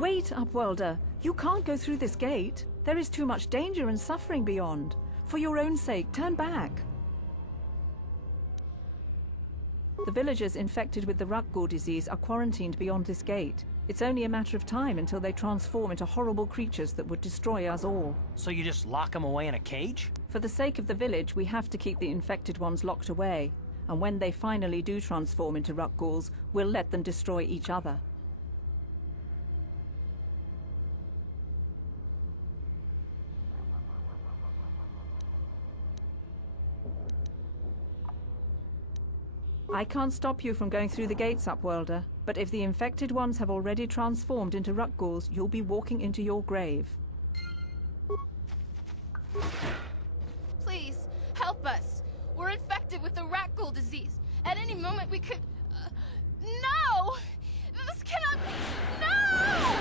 Wait, Upworlder. You can't go through this gate. There is too much danger and suffering beyond. For your own sake, turn back. The villagers infected with the Rakghoul disease are quarantined beyond this gate. It's only a matter of time until they transform into horrible creatures that would destroy us all. So you just lock them away in a cage? For the sake of the village, we have to keep the infected ones locked away. And when they finally do transform into Rakghouls, we'll let them destroy each other. I can't stop you from going through the gates, Upworlder, but if the infected ones have already transformed into Rakghouls, you'll be walking into your grave. Please, help us. We're infected with the Rakghoul disease. At any moment we could... No! This cannot be... No!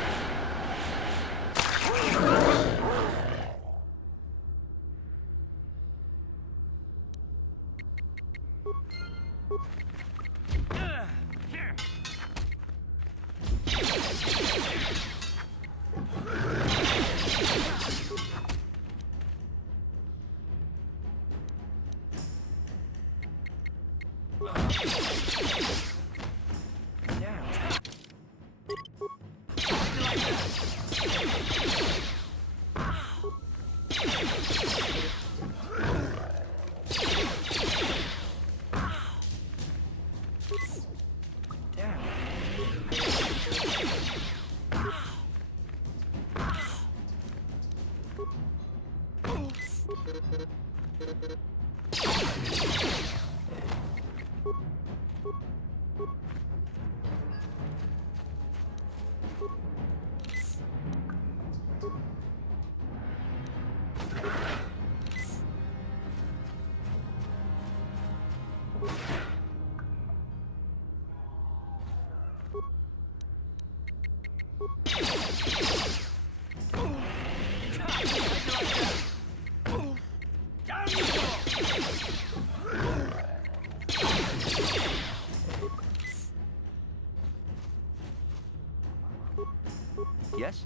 Yes?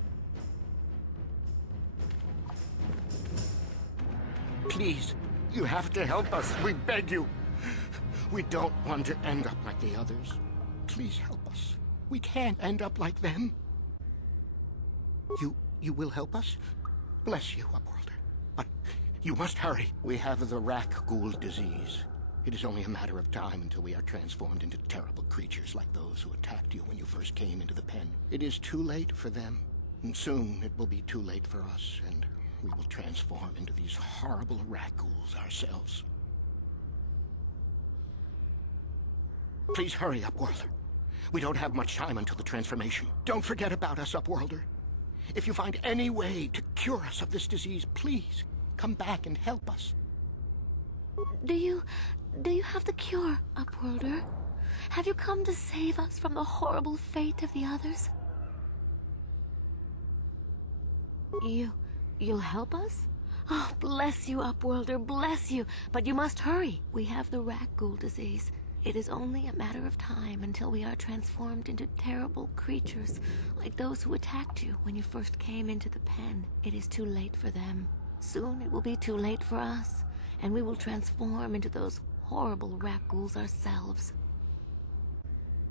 Please, you have to help us. We beg you. We don't want to end up like the others. Please help us. We can't end up like them. You will help us? Bless you, Upworlder. But you must hurry. We have the Rakghoul disease. It is only a matter of time until we are transformed into terrible creatures like those who attacked you when you first came into the pen. It is too late for them, and soon it will be too late for us, and we will transform into these horrible Rakghouls ourselves. Please hurry, Upworlder. We don't have much time until the transformation. Don't forget about us, Upworlder. If you find any way to cure us of this disease, please come back and help us. Do you have the cure, Upworlder? Have you come to save us from the horrible fate of the others? You'll help us? Oh, bless you, Upworlder, bless you. But you must hurry. We have the Rakghoul disease. It is only a matter of time until we are transformed into terrible creatures, like those who attacked you when you first came into the pen. It is too late for them. Soon it will be too late for us, and we will transform into those horrible Rakghouls ourselves.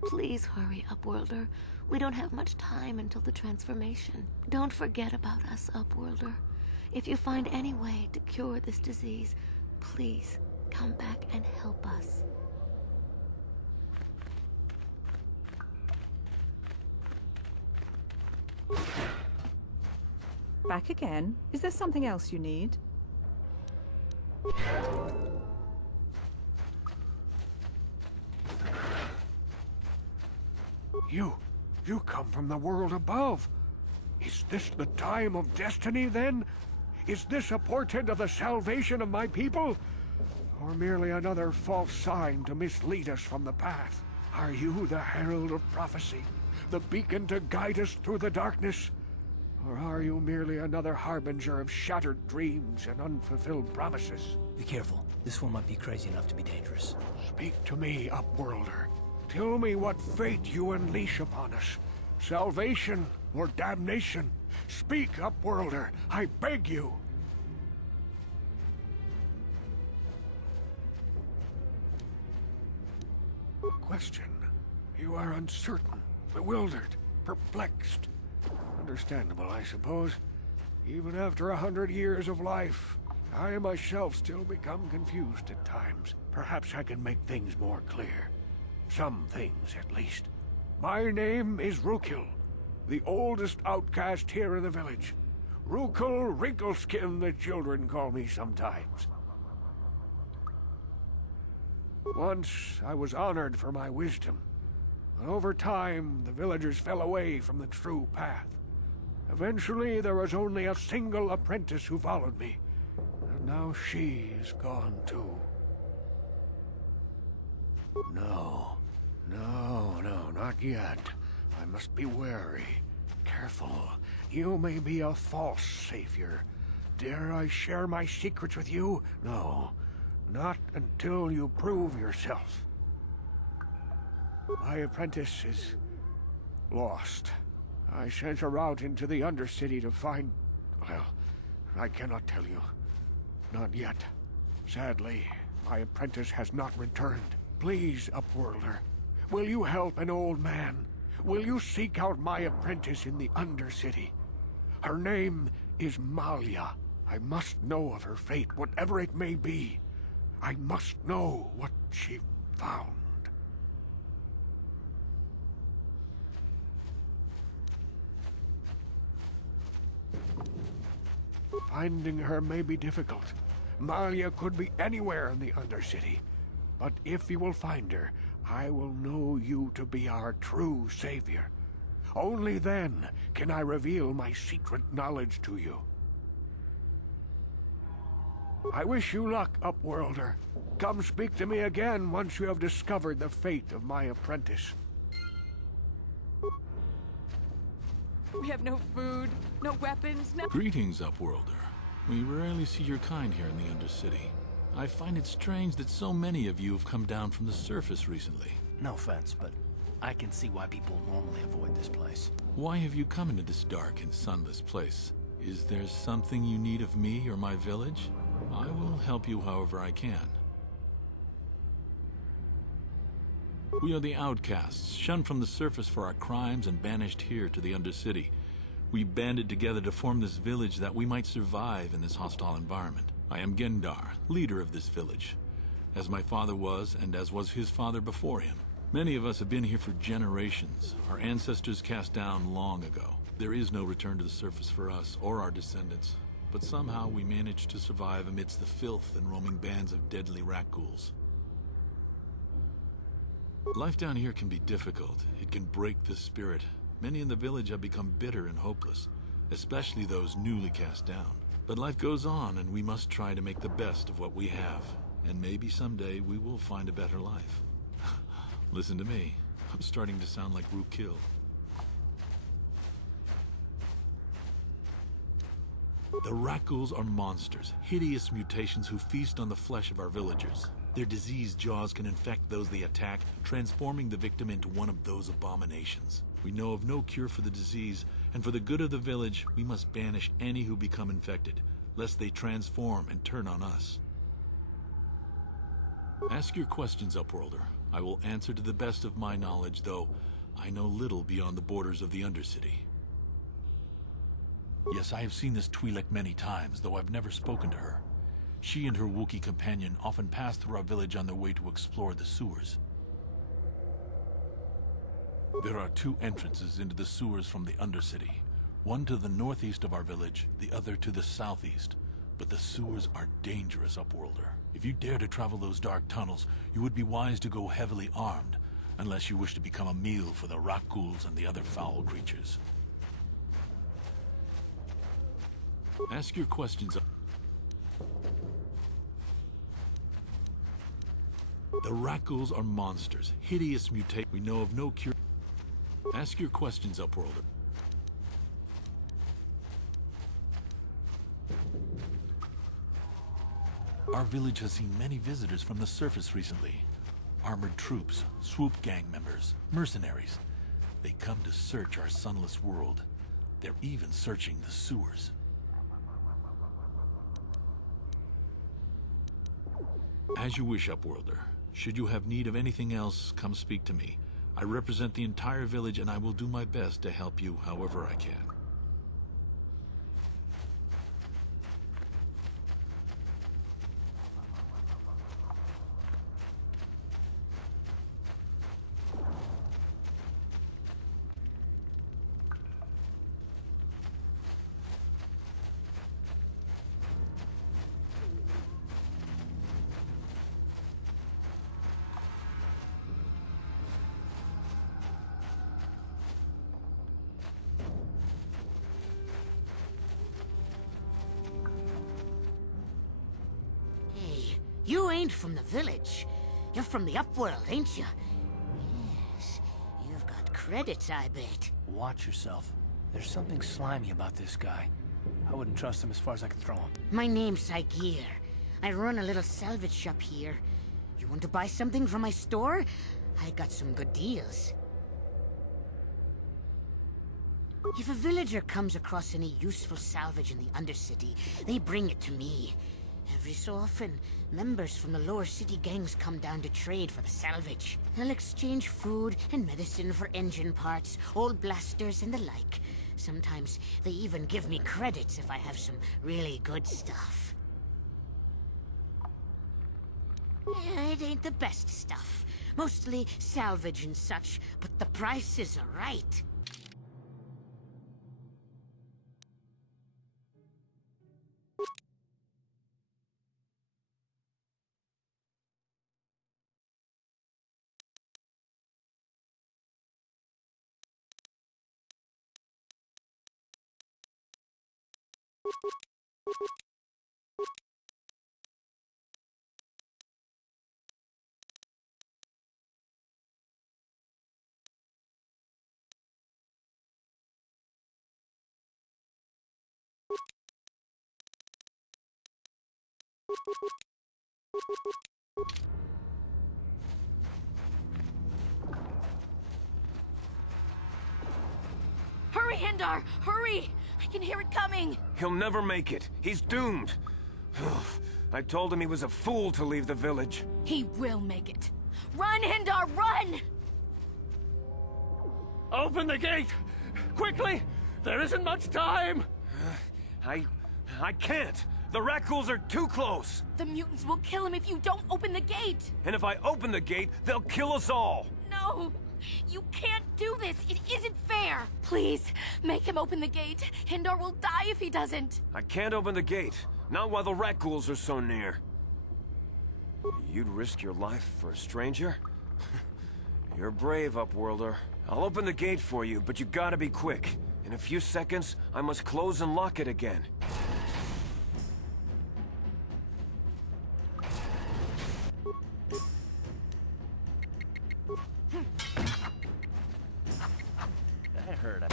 Please hurry, Upworlder. We don't have much time until the transformation. Don't forget about us, Upworlder. If you find any way to cure this disease, please come back and help us. Back again? Is there something else you need? You come from the world above. Is this the time of destiny, then? Is this a portent of the salvation of my people? or merely another false sign to mislead us from the path? Are you the herald of prophecy, the beacon to guide us through the darkness? Or are you merely another harbinger of shattered dreams and unfulfilled promises? Be careful. This one might be crazy enough to be dangerous. Speak to me, Upworlder. Tell me what fate you unleash upon us. Salvation or damnation? Speak, Upworlder, I beg you. Question. You are uncertain, bewildered, perplexed. Understandable, I suppose. Even after 100 years of life, I myself still become confused at times. Perhaps I can make things more clear. Some things, at least. My name is Rukil, the oldest outcast here in the village. Rukil Wrinkleskin, the children call me sometimes. Once, I was honored for my wisdom. But over time, the villagers fell away from the true path. Eventually, there was only a single apprentice who followed me. And now she is gone too. No, not yet. I must be wary. Careful. You may be a false savior. Dare I share my secrets with you? No, not until you prove yourself. My apprentice is lost. I sent her out into the Undercity to find... well, I cannot tell you. Not yet. Sadly, my apprentice has not returned. Please, Upworlder, will you help an old man? Will you seek out my apprentice in the Undercity? Her name is Malia. I must know of her fate, whatever it may be. I must know what she found. Finding her may be difficult. Malia could be anywhere in the Undercity. But if you will find her, I will know you to be our true savior. Only then can I reveal my secret knowledge to you. I wish you luck, Upworlder. Come speak to me again once you have discovered the fate of my apprentice. We have no food, no weapons, no... Greetings, Upworlder. We rarely see your kind here in the Undercity. I find it strange that so many of you have come down from the surface recently. No offense, but I can see why people normally avoid this place. Why have you come into this dark and sunless place? Is there something you need of me or my village? I will help you however I can. We are the outcasts, shunned from the surface for our crimes and banished here to the Undercity. We banded together to form this village that we might survive in this hostile environment. I am Gendar, leader of this village, as my father was and as was his father before him. Many of us have been here for generations, our ancestors cast down long ago. There is no return to the surface for us or our descendants, but somehow we managed to survive amidst the filth and roaming bands of deadly rat ghouls. Life down here can be difficult. It can break the spirit. Many in the village have become bitter and hopeless, especially those newly cast down. But life goes on, and we must try to make the best of what we have. And maybe someday we will find a better life. Listen to me. I'm starting to sound like Rukil. The rat ghouls are monsters, hideous mutations who feast on the flesh of our villagers. Their diseased jaws can infect those they attack, transforming the victim into one of those abominations. We know of no cure for the disease, and for the good of the village, we must banish any who become infected, lest they transform and turn on us. Ask your questions, Upworlder. I will answer to the best of my knowledge, though I know little beyond the borders of the Undercity. Yes, I have seen this Twi'lek many times, though I've never spoken to her. She and her Wookiee companion often pass through our village on their way to explore the sewers. There are two entrances into the sewers from the Undercity. One to the northeast of our village, the other to the southeast. But the sewers are dangerous, Upworlder. If you dare to travel those dark tunnels, you would be wise to go heavily armed, unless you wish to become a meal for the rat ghouls and the other foul creatures. Ask your questions. The Rakghouls are monsters, hideous mutate. We know of no cure. Ask your questions, Upworlder. Our village has seen many visitors from the surface recently. Armored troops, swoop gang members, mercenaries. They come to search our sunless world. They're even searching the sewers. As you wish, Upworlder. Should you have need of anything else, come speak to me. I represent the entire village and I will do my best to help you however I can. You ain't from the village. You're from the Upworld, ain't you? Yes. You've got credits, I bet. Watch yourself. There's something slimy about this guy. I wouldn't trust him as far as I can throw him. My name's Saga. I run a little salvage shop here. You want to buy something from my store? I got some good deals. If a villager comes across any useful salvage in the Undercity, they bring it to me. Every so often, members from the lower city gangs come down to trade for the salvage. They'll exchange food and medicine for engine parts, old blasters and the like. Sometimes they even give me credits if I have some really good stuff. Yeah, it ain't the best stuff. Mostly salvage and such, but the prices are right. Hurry, Hindar! Hurry! I can hear it coming! He'll never make it. He's doomed. I told him he was a fool to leave the village. He will make it. Run, Hindar, run! Open the gate! Quickly! There isn't much time! I can't. The Rakghouls are too close. The mutants will kill him if you don't open the gate! And if I open the gate, they'll kill us all. No! You can't do this! It isn't fair! Please, make him open the gate. Hindar will die if he doesn't. I can't open the gate. Not while the Rakghouls are so near. You'd risk your life for a stranger? You're brave, Upworlder. I'll open the gate for you, but you gotta be quick. In a few seconds, I must close and lock it again. That hurt.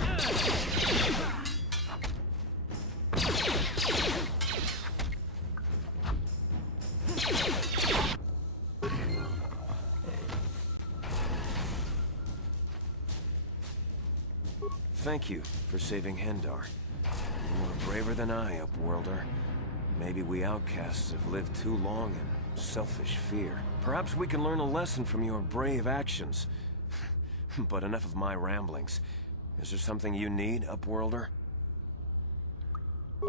Thank you for saving Hindar. You were braver than I, Upworlder. Maybe we outcasts have lived too long in selfish fear. Perhaps we can learn a lesson from your brave actions. But enough of my ramblings. Is there something you need, Upworlder?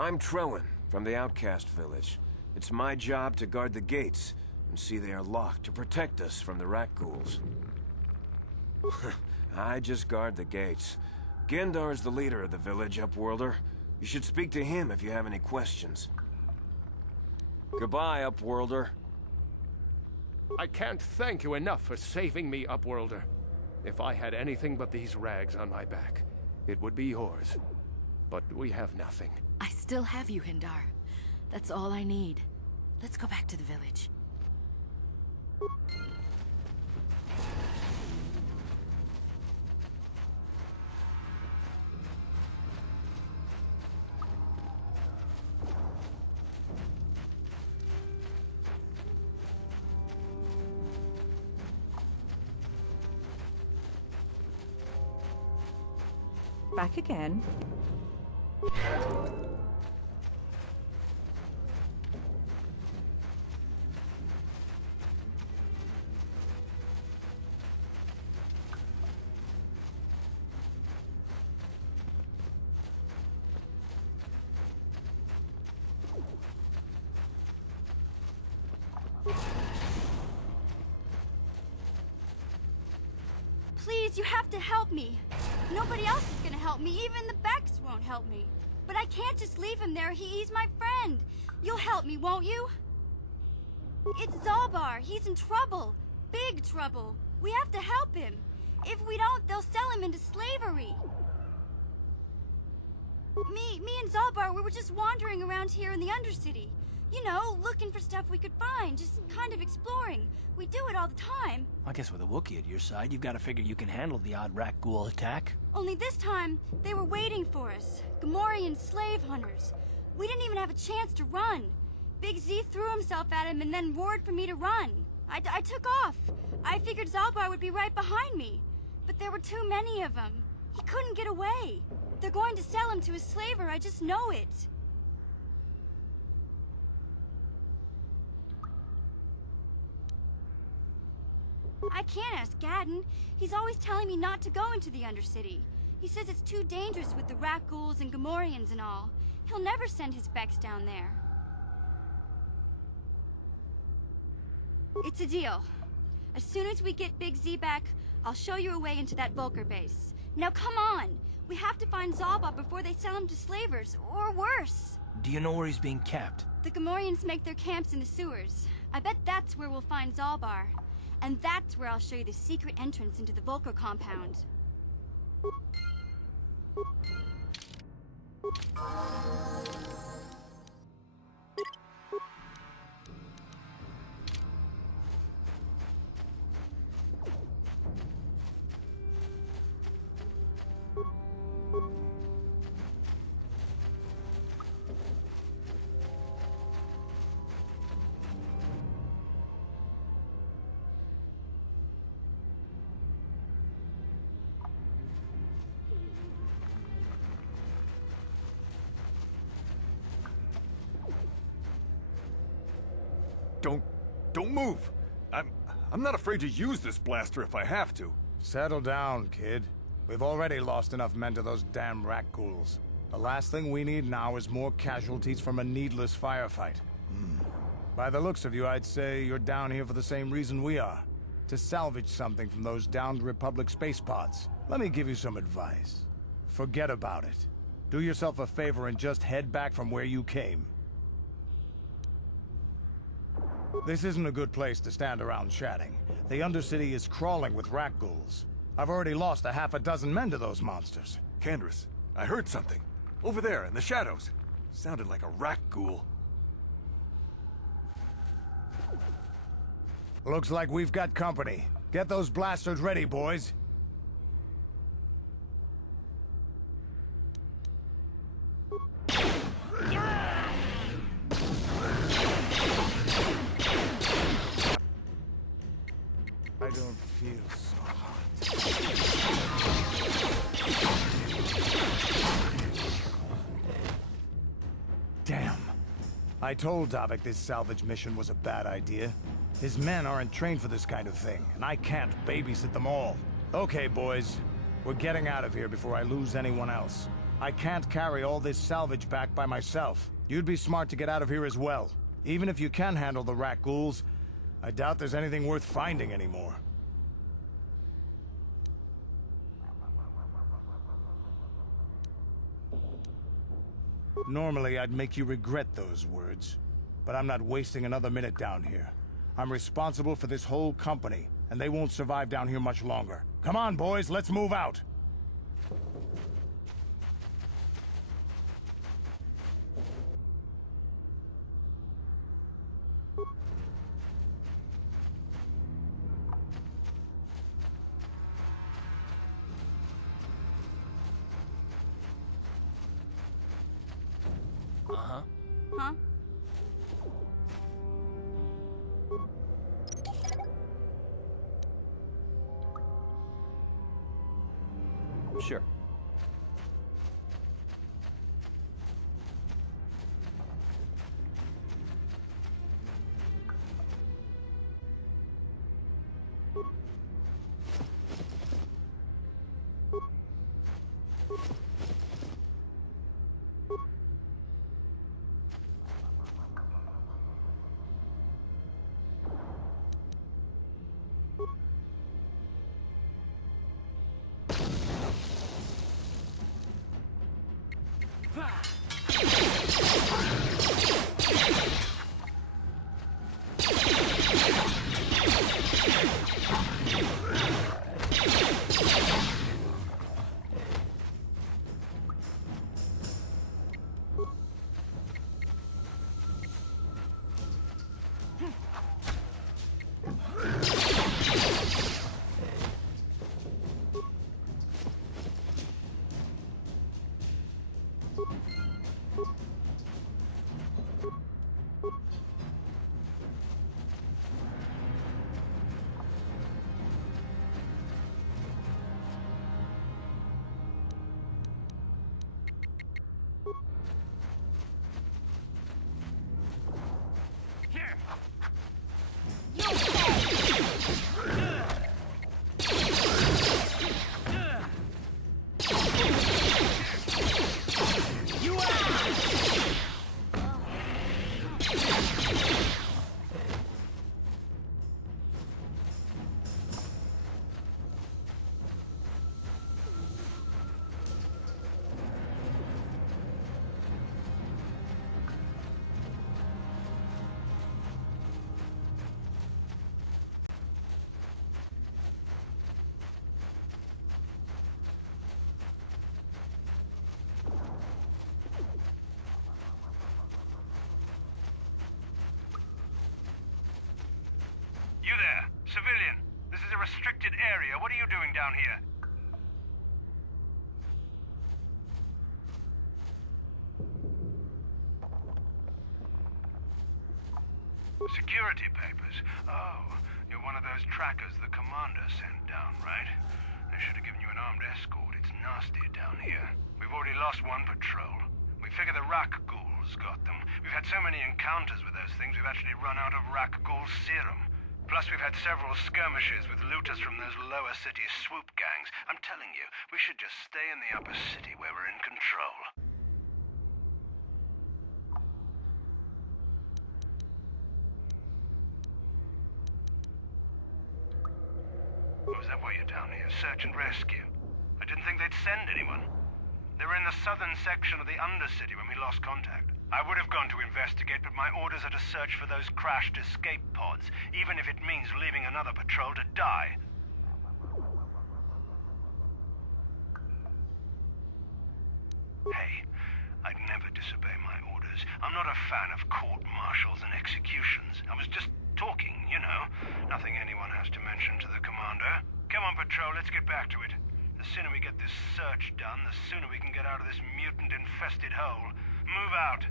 I'm Trowan, from the Outcast Village. It's my job to guard the gates, and see they are locked to protect us from the Rakghouls. I just guard the gates. Gendar's the leader of the village, Upworlder. You should speak to him if you have any questions. Goodbye, Upworlder. I can't thank you enough for saving me, Upworlder. If I had anything but these rags on my back, it would be yours. But we have nothing. I still have you, Hindar. That's all I need. Let's go back to the village. Back again. Please, you have to help me. Nobody else is gonna help me. Even the Becks won't help me. But I can't just leave him there. He's my friend. You'll help me, won't you? It's Zalbar. He's in trouble. Big trouble. We have to help him. If we don't, they'll sell him into slavery. Me and Zalbar, we were just wandering around here in the Undercity. You know, looking for stuff we could find, just kind of exploring. We do it all the time. I guess with a Wookiee at your side, you've got to figure you can handle the odd rat ghoul attack. Only this time, they were waiting for us. Gamorrean slave hunters. We didn't even have a chance to run. Big Z threw himself at him and then roared for me to run. I took off. I figured Zalbar would be right behind me. But there were too many of them. He couldn't get away. They're going to sell him to a slaver, I just know it. I can't ask Gadden. He's always telling me not to go into the Undercity. He says it's too dangerous with the rat ghouls and Gamorreans and all. He'll never send his Becks down there. It's a deal. As soon as we get Big Z back, I'll show you a way into that Vulcar base. Now come on! We have to find Zalbar before they sell him to slavers, or worse. Do you know where he's being kept? The Gamorreans make their camps in the sewers. I bet that's where we'll find Zalbar. And that's where I'll show you the secret entrance into the Vulcar compound. Don't move! I'm not afraid to use this blaster if I have to. Settle down, kid. We've already lost enough men to those damn rat ghouls. The last thing we need now is more casualties from a needless firefight. By the looks of you, I'd say you're down here for the same reason we are. To salvage something from those downed Republic space pods. Let me give you some advice. Forget about it. Do yourself a favor and just head back from where you came. This isn't a good place to stand around chatting. The Undercity is crawling with rat ghouls. I've already lost a half a dozen men to those monsters. Candace, I heard something. Over there, in the shadows. Sounded like a rat ghoul. Looks like we've got company. Get those blasters ready, boys. I don't feel so hot. Damn. I told Davik this salvage mission was a bad idea. His men aren't trained for this kind of thing, and I can't babysit them all. Okay, boys. We're getting out of here before I lose anyone else. I can't carry all this salvage back by myself. You'd be smart to get out of here as well. Even if you can handle the rat ghouls, I doubt there's anything worth finding anymore. Normally, I'd make you regret those words, but I'm not wasting another minute down here. I'm responsible for this whole company, and they won't survive down here much longer. Come on, boys, let's move out! Uh-huh. Huh? Sure. area. What are you doing down here? Security papers. Oh, you're one of those trackers the commander sent down, right? They should have given you an armed escort. It's nasty down here. We've already lost one patrol. We figure the Rak ghouls got them. We've had so many encounters with those things, we've actually run out of Rak ghoul serum. Plus, we've had several skirmishes with looters from those lower city swoop gangs. I'm telling you, we should just stay in the upper city where we're in control. Oh, is that why you're down here? Search and rescue? I didn't think they'd send anyone. They were in the southern section of the Undercity when we lost contact. I would have gone to investigate, but my orders are to search for those crashed escape pods, even if it means leaving another patrol to die. Hey, I'd never disobey my orders. I'm not a fan of court-martials and executions. I was just talking, you know. Nothing anyone has to mention to the commander. Come on, patrol, let's get back to it. The sooner we get this search done, the sooner we can get out of this mutant-infested hole. Move out.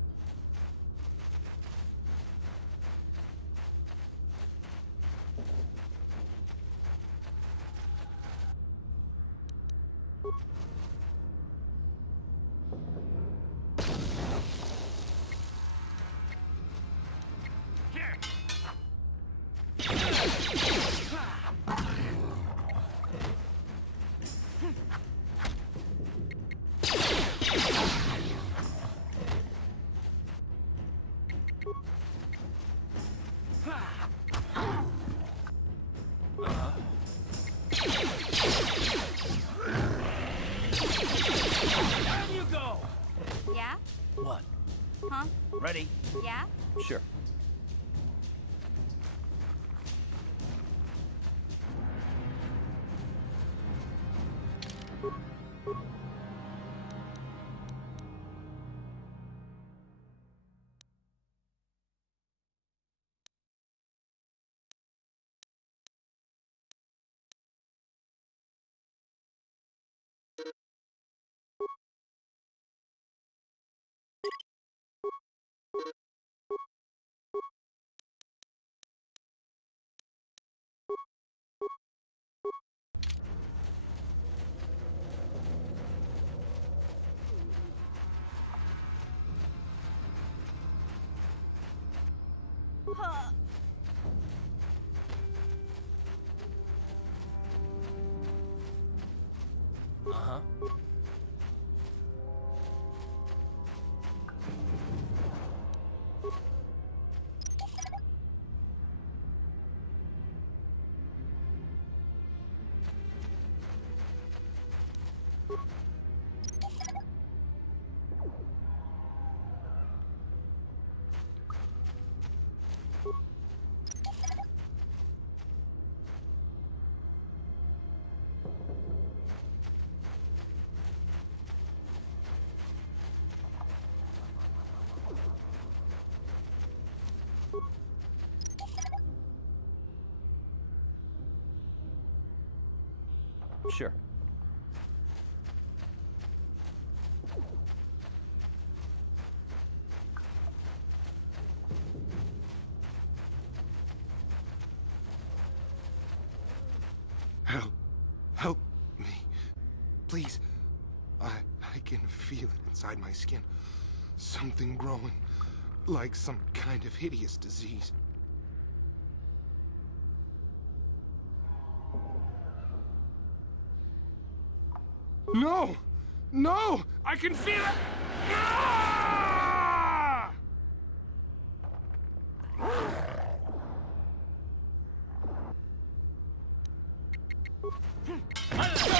Yeah? What? Huh? Ready? Yeah? Sure. Uh-huh. Sure. Help me. Please. I can feel it inside my skin. Something growing. Like some kind of hideous disease. No! No! I can feel it! Ah! Let's go!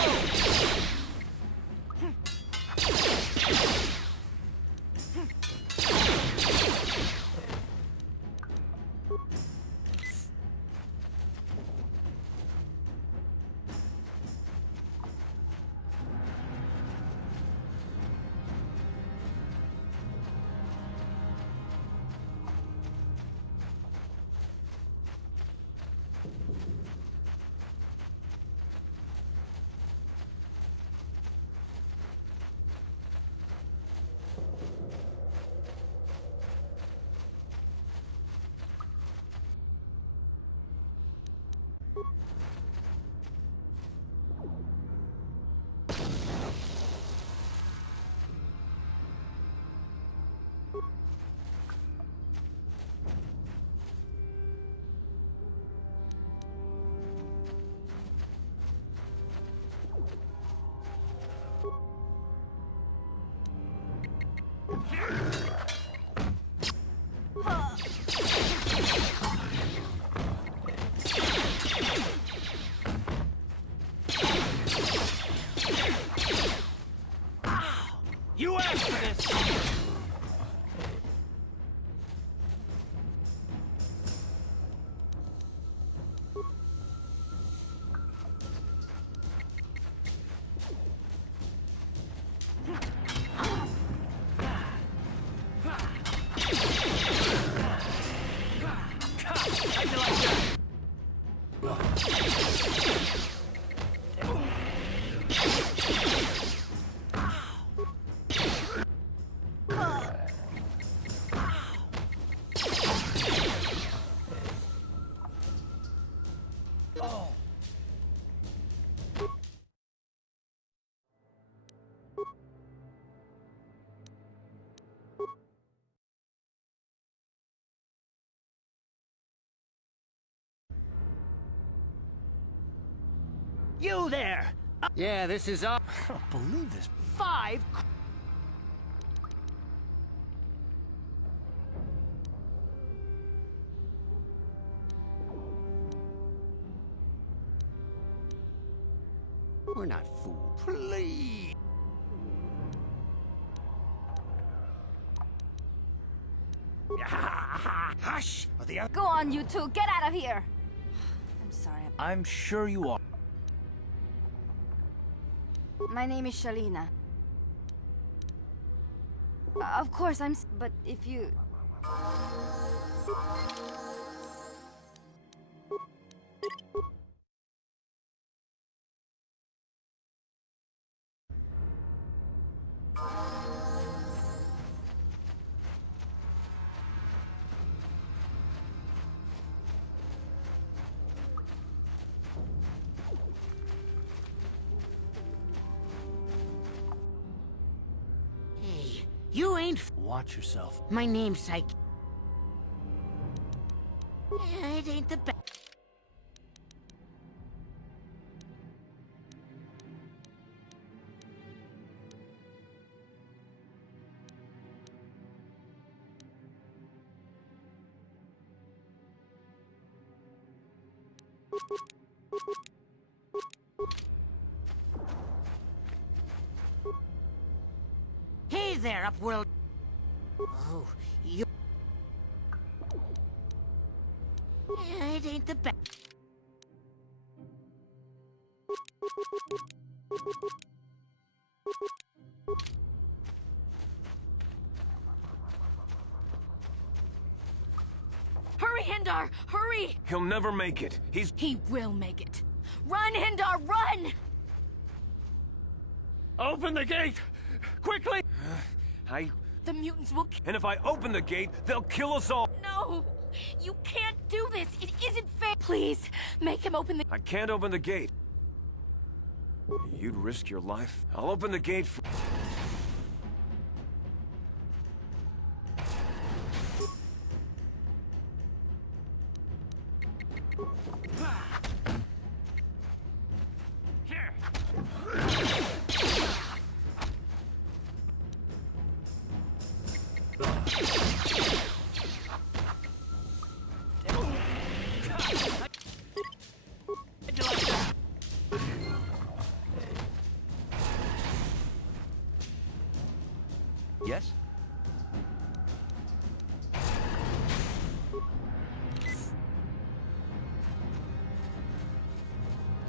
You there! Yeah, this is all. I don't believe this. 5. We're not fooled. Please. Hush! Or the other. Go on, you two. Get out of here. I'm sorry. I'm sure you are. My name is Shalina. Of course, but if you... Hey, you ain't. Watch yourself. My name's Psyche. It ain't the best. Hey there, Upworld. Oh, you. It ain't the best. Hurry, Hindar! Hurry! He'll never make it. He will make it. Run, Hindar, run! Open the gate! Quickly! The mutants will And if I open the gate, they'll kill us all! No! You can't do this! It isn't fair! Please, make him open the... I can't open the gate. You'd risk your life? I'll open the gate for... Yes?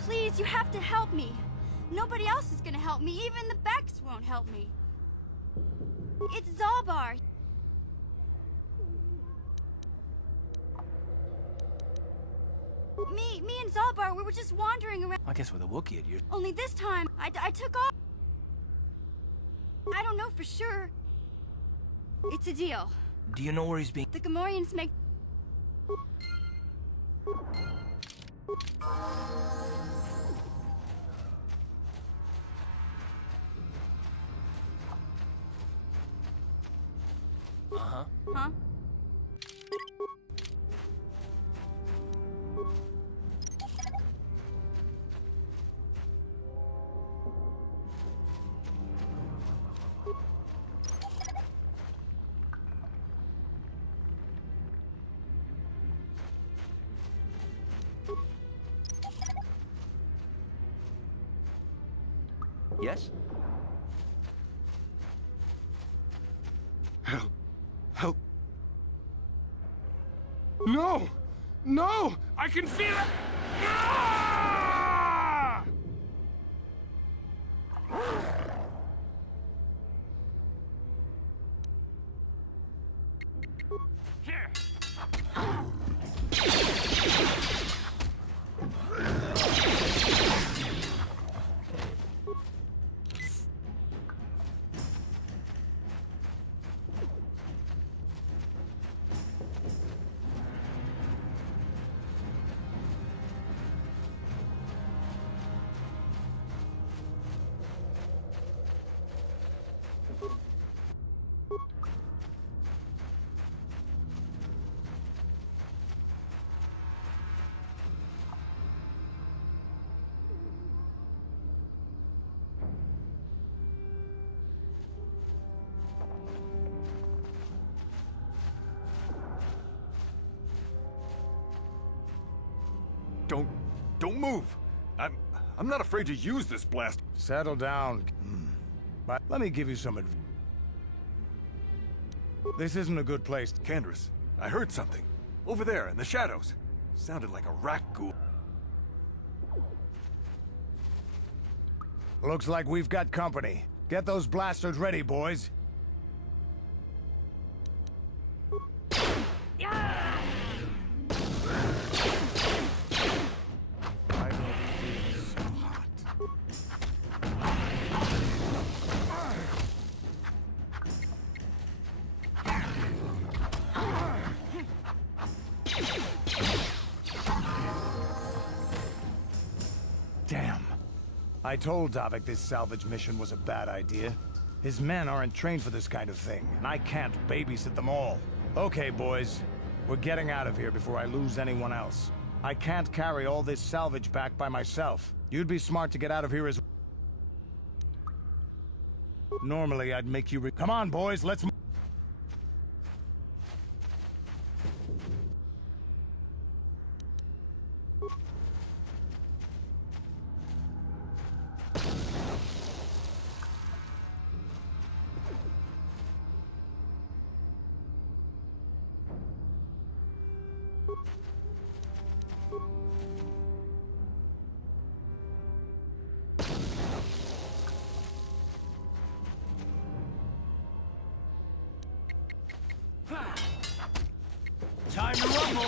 Please, you have to help me. Nobody else is gonna help me. Even the Becks won't help me. It's Zalbar. Me and Zalbar, we were just wandering around. I guess with a Wookiee at you. Only this time, I took off. I don't know for sure. It's a deal. Do you know where he's being? The Gamorreans make... Uh-huh. Huh? Yes? Help. Help. No! No! I can feel it! Ah! Here! Don't move. I'm not afraid to use this blast. Settle down. But let me give you some advice. This isn't a good place. Candace, I heard something. Over there, in the shadows. Sounded like a rat ghoul. Looks like we've got company. Get those blasters ready, boys. Damn. I told Davik this salvage mission was a bad idea. His men aren't trained for this kind of thing, and I can't babysit them all. Okay, boys. We're getting out of here before I lose anyone else. I can't carry all this salvage back by myself. You'd be smart to get out of here as... Normally, I'd make you Come on, boys, let's... Time to rumble!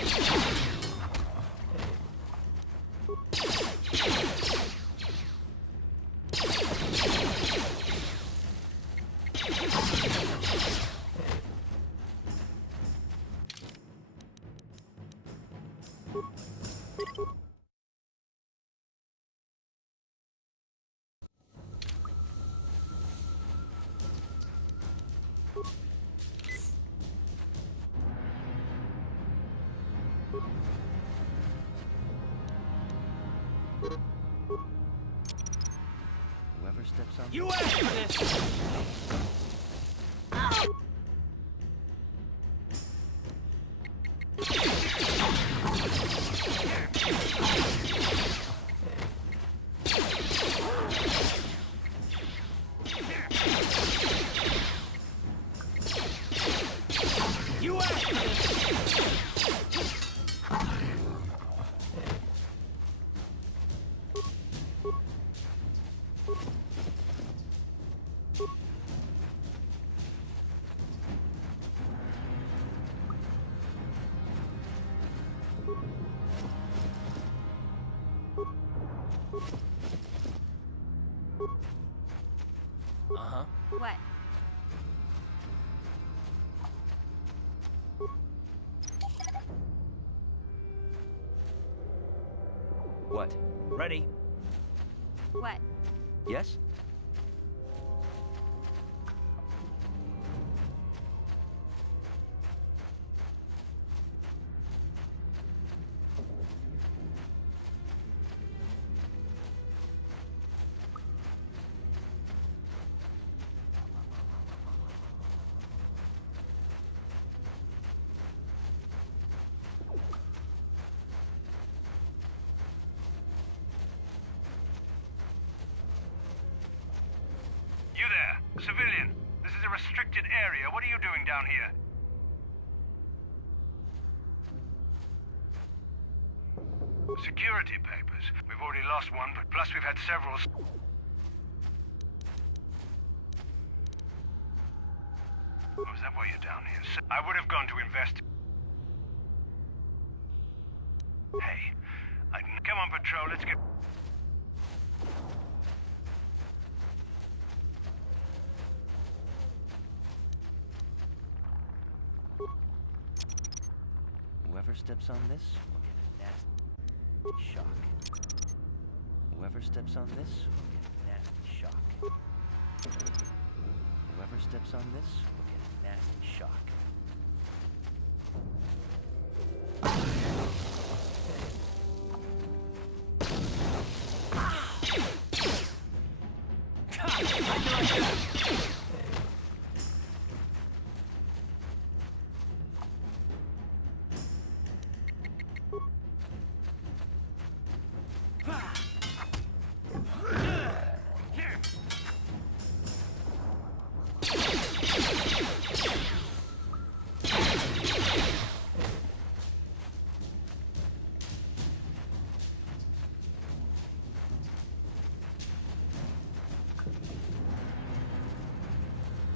Whoever steps on... You asked for this! You asked for this! Uh-huh. What? What? Ready? What? Yes? You there, civilian. This is a restricted area. What are you doing down here? Security papers. We've already lost one, but plus we've had several... Oh, is that why you're down here? I would have gone to invest... Hey, come on, patrol, let's get... Whoever steps on this will get a nasty shock. Whoever steps on this will get a nasty shock. Whoever steps on this will get a nasty shock.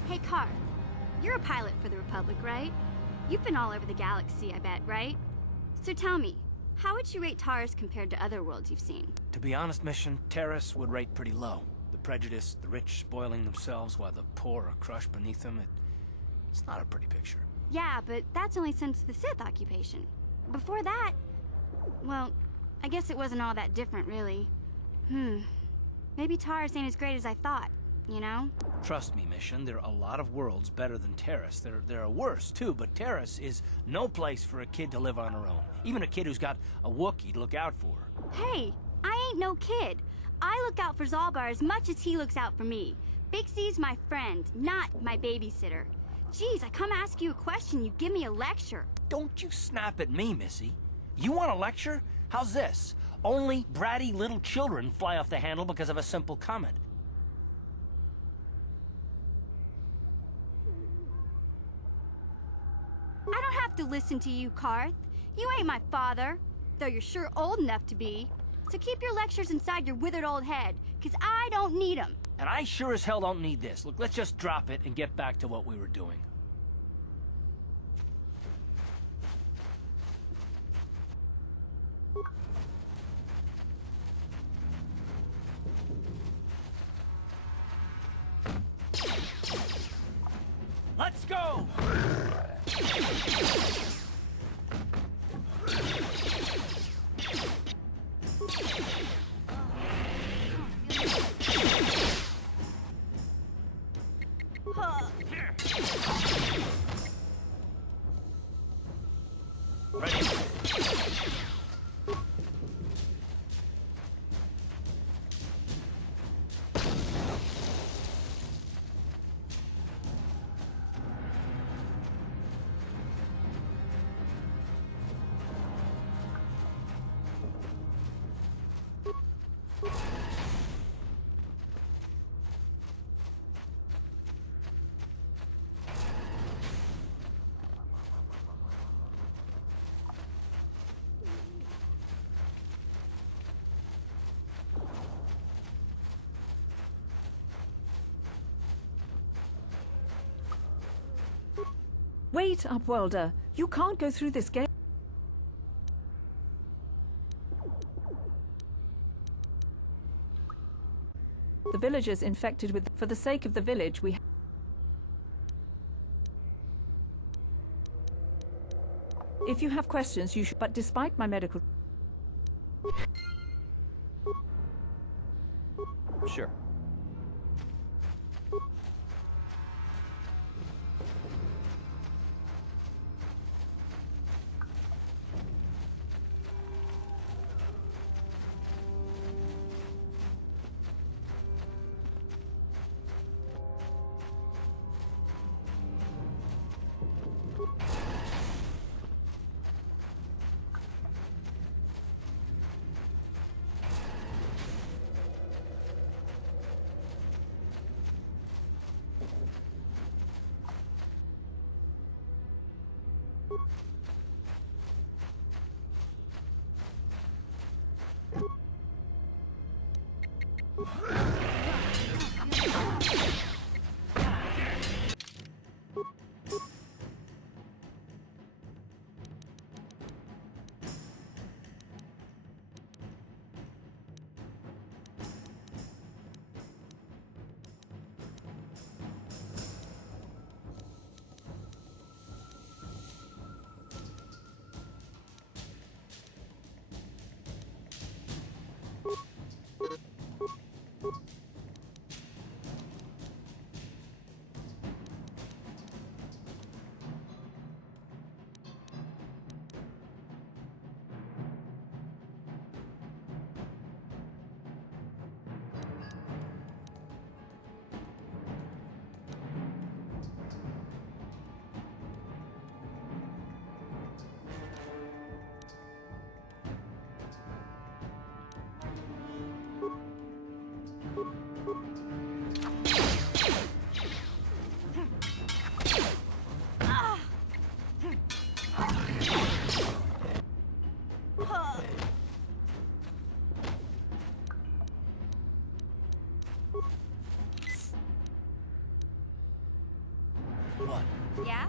Hey, Carth. You're a pilot for the Republic, right? You've been all over the galaxy, I bet, right? So tell me, how would you rate Taurus compared to other worlds you've seen? To be honest, Mission, Terrace would rate pretty low. The prejudice, the rich spoiling themselves while the poor are crushed beneath them, it's not a pretty picture. Yeah, but that's only since the Sith occupation. Before that, well, I guess it wasn't all that different, really. Maybe Taurus ain't as great as I thought, you know? Trust me, Mission, there are a lot of worlds better than Terrace. There are worse, too, but Terrace is no place for a kid to live on her own. Even a kid who's got a Wookiee to look out for her. Hey, I ain't no kid. I look out for Zalbar as much as he looks out for me. Big Z's my friend, not my babysitter. Jeez, I come ask you a question, you give me a lecture. Don't you snap at me, Missy. You want a lecture? How's this? Only bratty little children fly off the handle because of a simple comment. I don't have to listen to you, Carth. You ain't my father, though you're sure old enough to be. So keep your lectures inside your withered old head, 'cause I don't need 'em. And I sure as hell don't need this. Look, let's just drop it and get back to what we were doing. Let's go! Ready? Wait, Upworlder. You can't go through this gate. The villagers infected with... For the sake of the village, we... If you have questions, you should... But despite my medical... Sure. Yeah?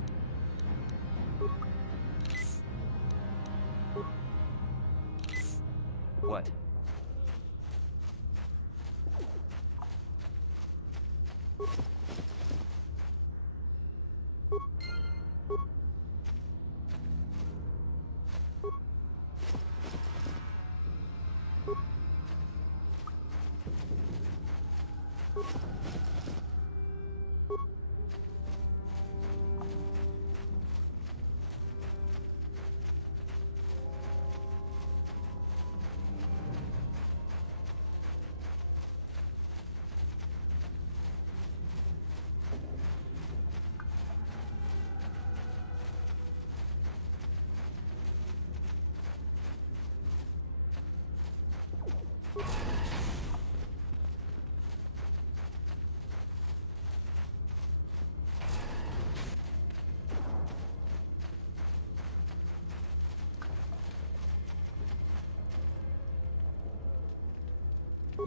What?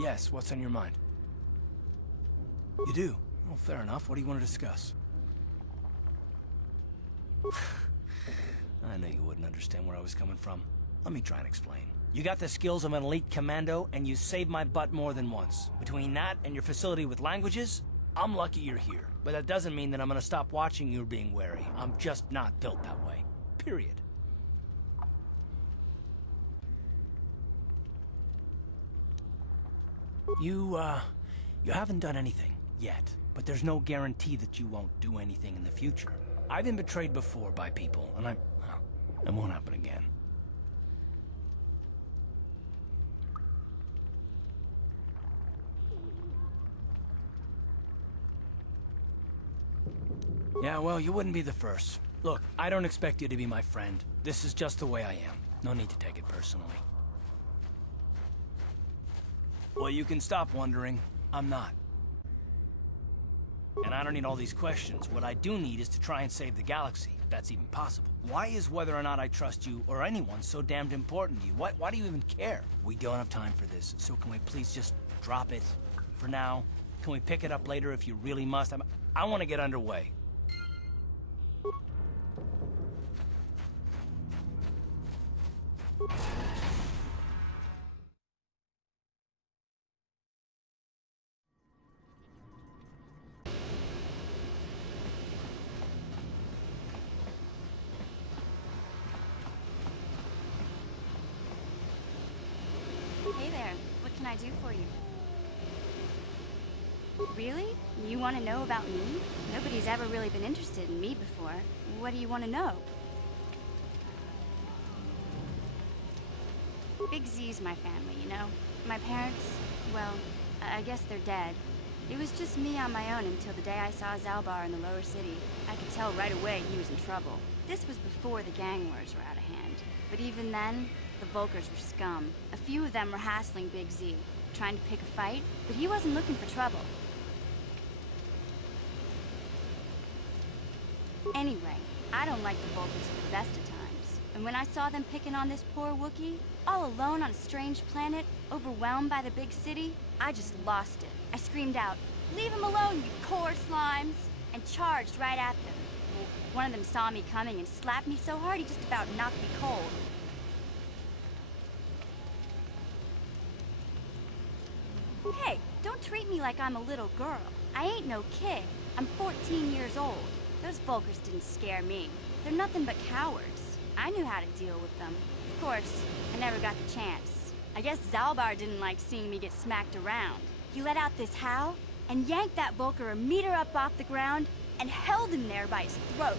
Yes, what's on your mind? You do? Well, fair enough. What do you want to discuss? I knew you wouldn't understand where I was coming from. Let me try and explain. You got the skills of an elite commando, and you saved my butt more than once. Between that and your facility with languages, I'm lucky you're here. But that doesn't mean that I'm gonna stop watching you being wary. I'm just not built that way. Period. You haven't done anything yet, but there's no guarantee that you won't do anything in the future. I've been betrayed before by people, and well, it won't happen again. Yeah, well, you wouldn't be the first. Look, I don't expect you to be my friend. This is just the way I am. No need to take it personally. Well, you can stop wondering. I'm not. And I don't need all these questions. What I do need is to try and save the galaxy, if that's even possible. Why is whether or not I trust you or anyone so damned important to you? Why do you even care? We don't have time for this, so can we please just drop it for now? Can we pick it up later if you really must? I want to get underway. Hey there, what can I do for you? Really? You want to know about me? Nobody's ever really been interested in me before. What do you want to know? Big Z's my family, you know? My parents, well, I guess they're dead. It was just me on my own until the day I saw Zalbar in the lower city. I could tell right away he was in trouble. This was before the gang wars were out of hand. But even then, the Volkers were scum. A few of them were hassling Big Z, trying to pick a fight, but he wasn't looking for trouble. Anyway, I don't like the Volkers at the best of times. And when I saw them picking on this poor Wookiee, all alone on a strange planet, overwhelmed by the big city, I just lost it. I screamed out, "Leave him alone, you core slimes!" and charged right at them. One of them saw me coming and slapped me so hard he just about knocked me cold. Hey, don't treat me like I'm a little girl. I ain't no kid. I'm 14 years old. Those Volkers didn't scare me. They're nothing but cowards. I knew how to deal with them. Of course, I never got the chance. I guess Zalbar didn't like seeing me get smacked around. He let out this howl and yanked that Volker a meter up off the ground and held him there by his throat.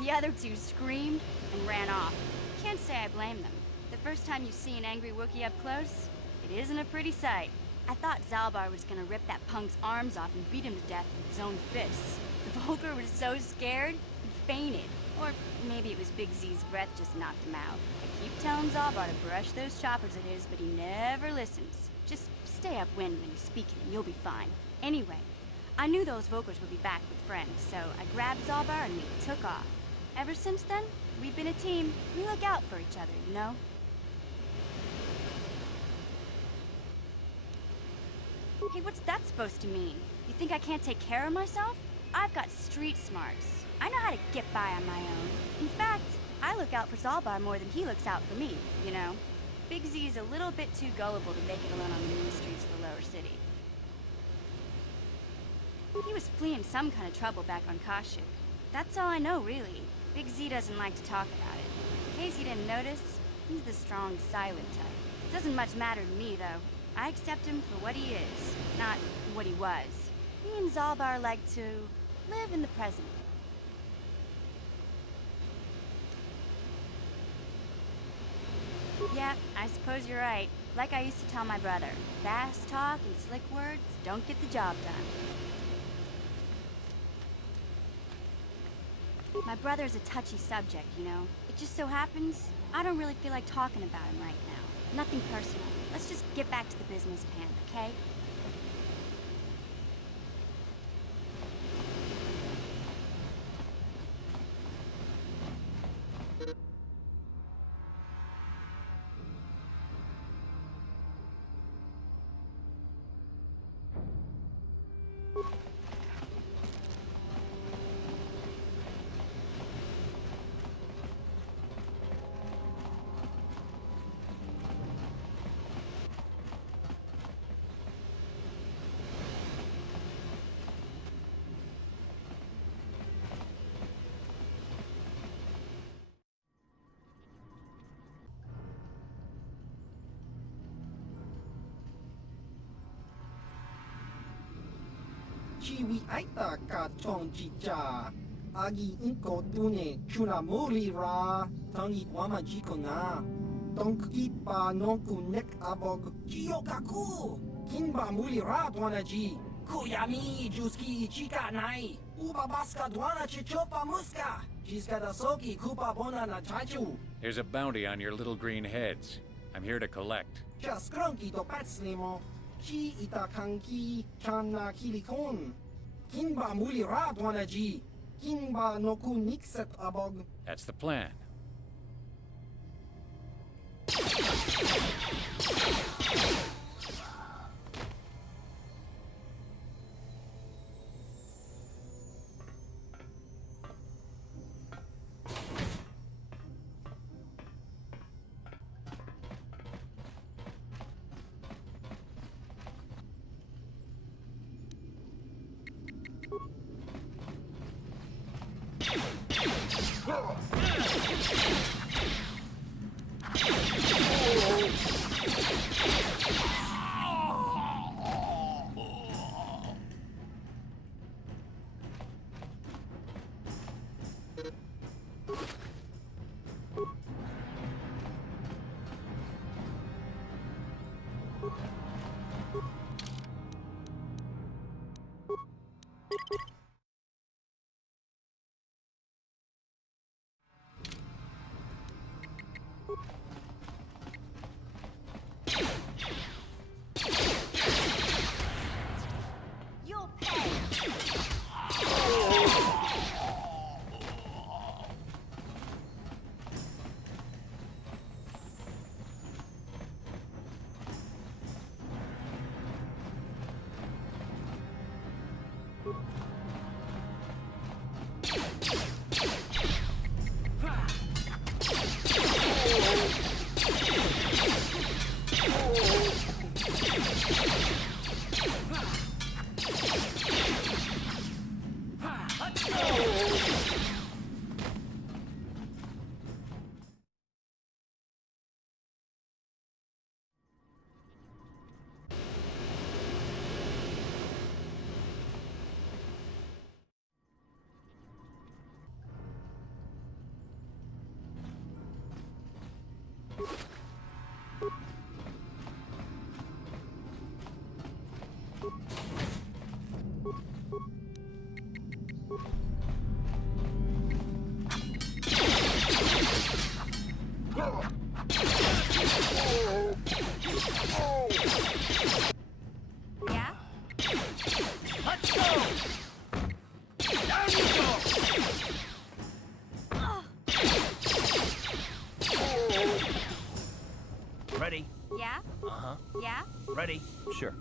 The other two screamed and ran off. Can't say I blame them. The first time you see an angry Wookiee up close, it isn't a pretty sight. I thought Zalbar was gonna rip that punk's arms off and beat him to death with his own fists. The Volker was so scared, he fainted. Or maybe it was Big Z's breath just knocked him out. I keep telling Zalbar to brush those choppers of his, but he never listens. Just stay upwind when he's speaking and you'll be fine. Anyway, I knew those Volkers would be back with friends, so I grabbed Zalbar and we took off. Ever since then, we've been a team. We look out for each other, you know? Hey, what's that supposed to mean? You think I can't take care of myself? I've got street smarts. I know how to get by on my own. In fact, I look out for Zalbar more than he looks out for me, you know? Big Z is a little bit too gullible to make it alone on the mean streets of the lower city. He was fleeing some kind of trouble back on Kashyyyk. That's all I know, really. Big Z doesn't like to talk about it. In case you didn't notice, he's the strong, silent type. Doesn't much matter to me, though. I accept him for what he is, not what he was. Me and Zalbar like to live in the present. Yeah, I suppose you're right. Like I used to tell my brother, fast talk and slick words don't get the job done. My brother's a touchy subject, you know. It just so happens, I don't really feel like talking about him right now. Nothing personal. Let's just get back to the business at hand, okay? Chiwi aita ka chong chicha. Agi inko tune chuna muri ra. Tangi wama jiko na. Donki pa nonku nek abog. Jiyokaku. Kinba muri ra dwanaji. Kuyami juski chika nai. Uba baska dwana chichopa muska. Jiska da soki kupa bona na chachu. There's a bounty on your little green heads. I'm here to collect. Just cronky do patslimo. Chi itakanki chana kilikon. Kinba muli radwanaji. Kinba noku nixet abog. That's the plan. You'll pay. Yeah? Let's go! Down you go! Ready? Yeah? Uh-huh. Yeah? Ready? Sure.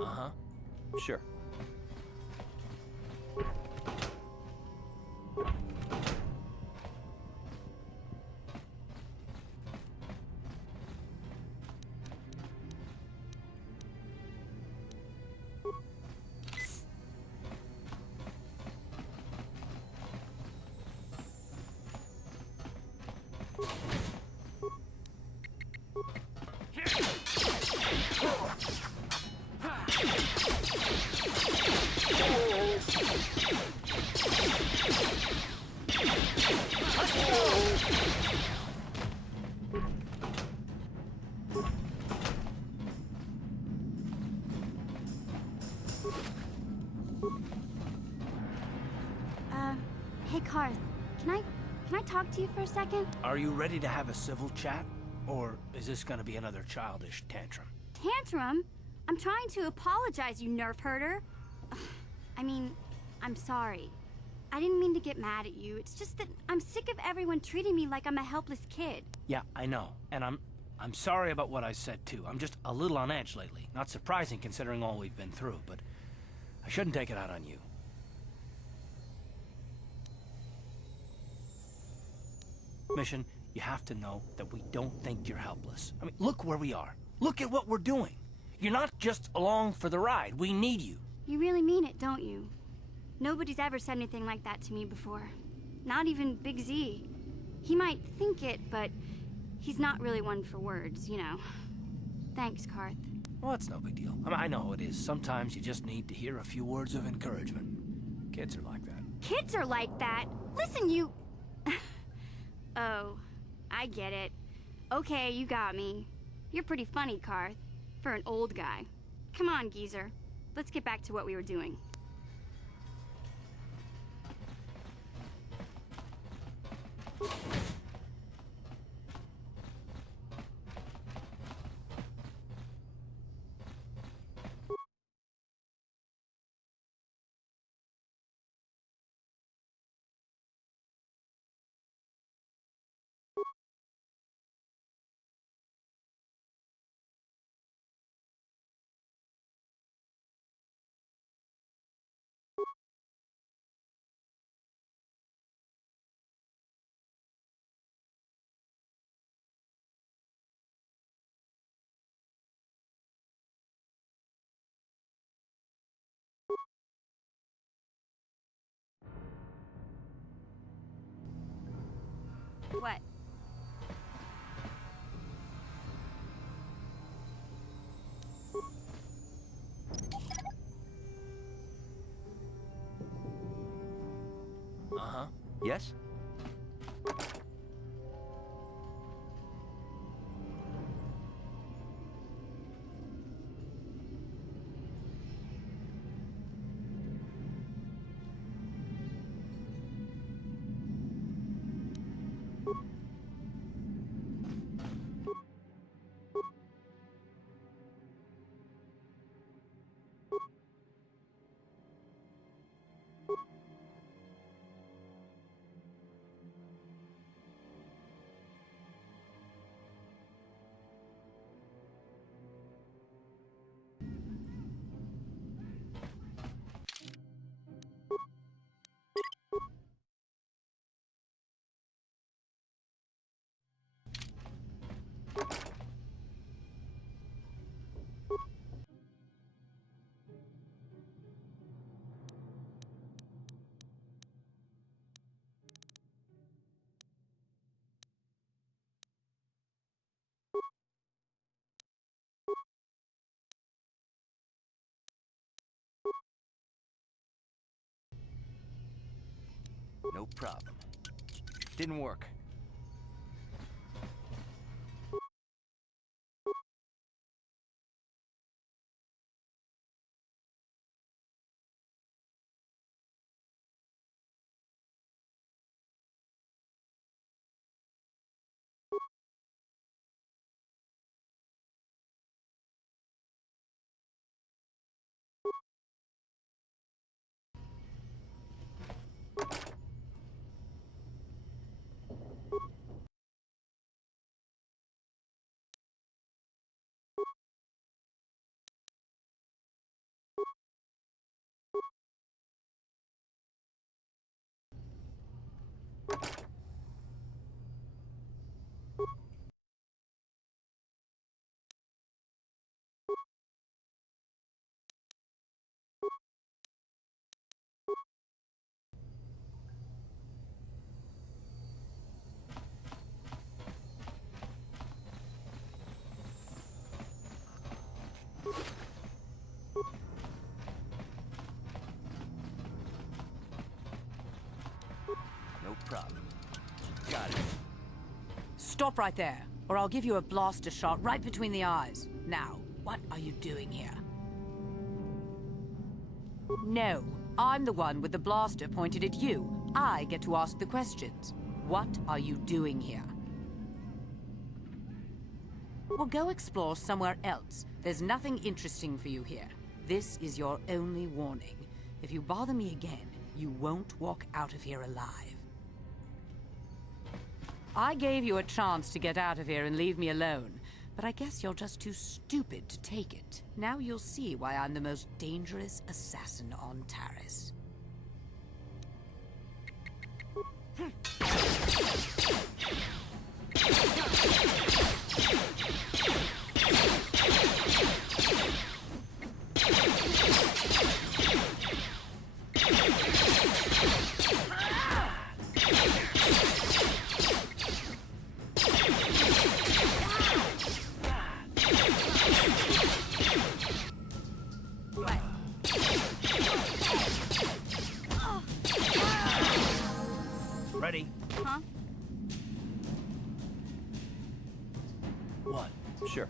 Uh-huh. Sure. Hey, Karth, can I talk to you for a second? Are you ready to have a civil chat? Or is this gonna be another childish tantrum? Tantrum? I'm trying to apologize, you nerf herder. I mean, I'm sorry. I didn't mean to get mad at you. It's just that I'm sick of everyone treating me like I'm a helpless kid. Yeah, I know. And I'm sorry about what I said, too. I'm just a little on edge lately. Not surprising considering all we've been through, but I shouldn't take it out on you. Mission, you have to know that we don't think you're helpless. I mean, look where we are. Look at what we're doing. You're not just along for the ride. We need you. You really mean it, don't you? Nobody's ever said anything like that to me before. Not even Big Z. He might think it, but he's not really one for words, you know. Thanks, Karth. Well, it's no big deal. I mean, I know it is. Sometimes you just need to hear a few words of encouragement. Kids are like that. Kids are like that? Listen, you... Oh, I get it. Okay, you got me. You're pretty funny, Karth. For an old guy. Come on, geezer. Let's get back to what we were doing. What? Uh-huh. Yes? No problem. Didn't work. Stop right there, or I'll give you a blaster shot right between the eyes. Now, what are you doing here? No, I'm the one with the blaster pointed at you. I get to ask the questions. What are you doing here? Well, go explore somewhere else. There's nothing interesting for you here. This is your only warning. If you bother me again, you won't walk out of here alive. I gave you a chance to get out of here and leave me alone, but I guess you're just too stupid to take it. Now you'll see why I'm the most dangerous assassin on Taris. Ready? Huh? What? Sure.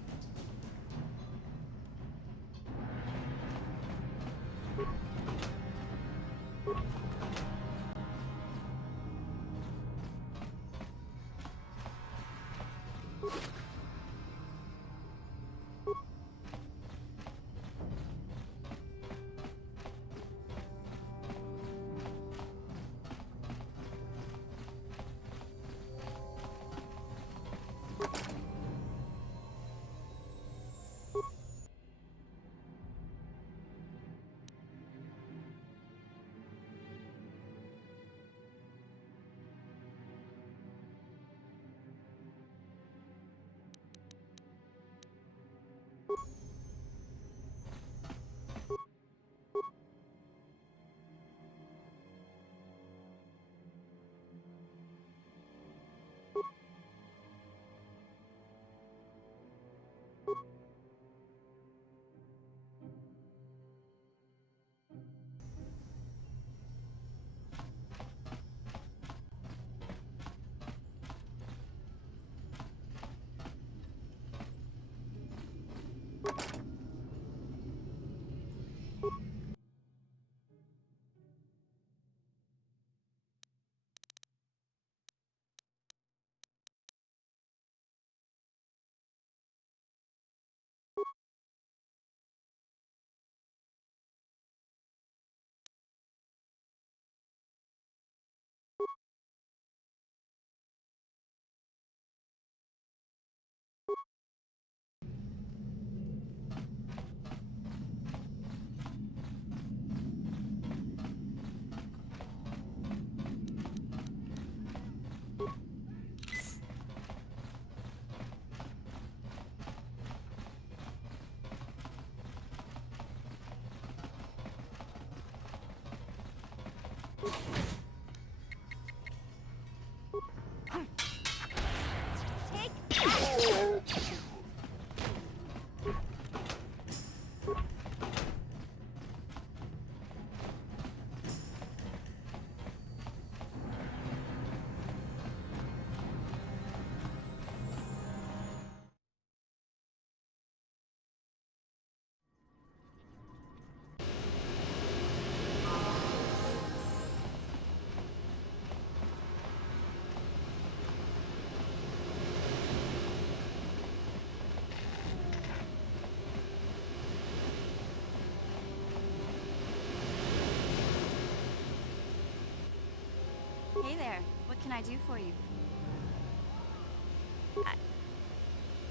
Hey there, what can I do for you?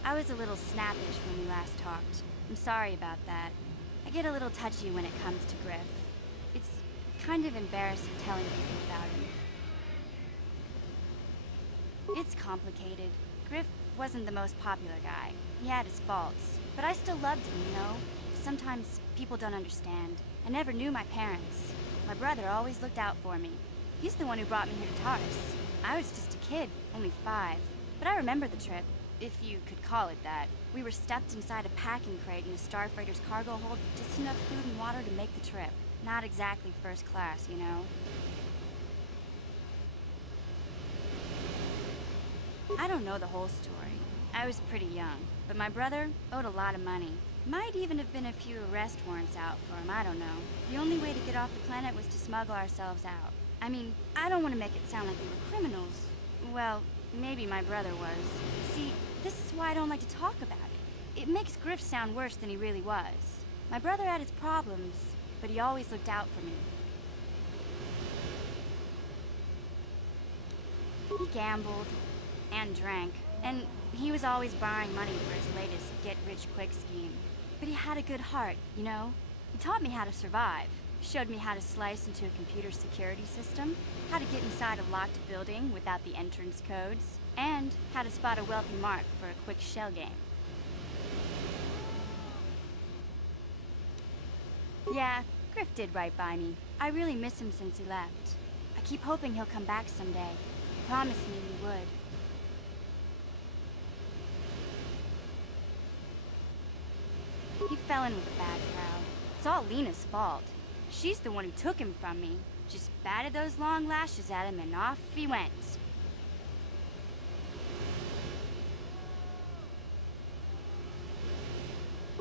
I was a little snappish when we last talked. I'm sorry about that. I get a little touchy when it comes to Griff. It's kind of embarrassing telling people about him. It's complicated. Griff wasn't the most popular guy. He had his faults. But I still loved him, you know? Sometimes people don't understand. I never knew my parents. My brother always looked out for me. He's the one who brought me here to Taris. I was just a kid, only 5. But I remember the trip, if you could call it that. We were stuffed inside a packing crate in a starfreighter's cargo hold with just enough food and water to make the trip. Not exactly first class, you know? I don't know the whole story. I was pretty young, but my brother owed a lot of money. Might even have been a few arrest warrants out for him, I don't know. The only way to get off the planet was to smuggle ourselves out. I mean, I don't want to make it sound like we were criminals. Well, maybe my brother was. See, this is why I don't like to talk about it. It makes Griff sound worse than he really was. My brother had his problems, but he always looked out for me. He gambled and drank, and he was always borrowing money for his latest get-rich-quick scheme. But he had a good heart, you know? He taught me how to survive, showed me how to slice into a computer security system, how to get inside a locked building without the entrance codes, and how to spot a wealthy mark for a quick shell game. Yeah, Griff did right by me. I really miss him since he left. I keep hoping he'll come back someday. He promised me he would. He fell in with a bad crowd. It's all Lena's fault. She's the one who took him from me. Just batted those long lashes at him and off he went.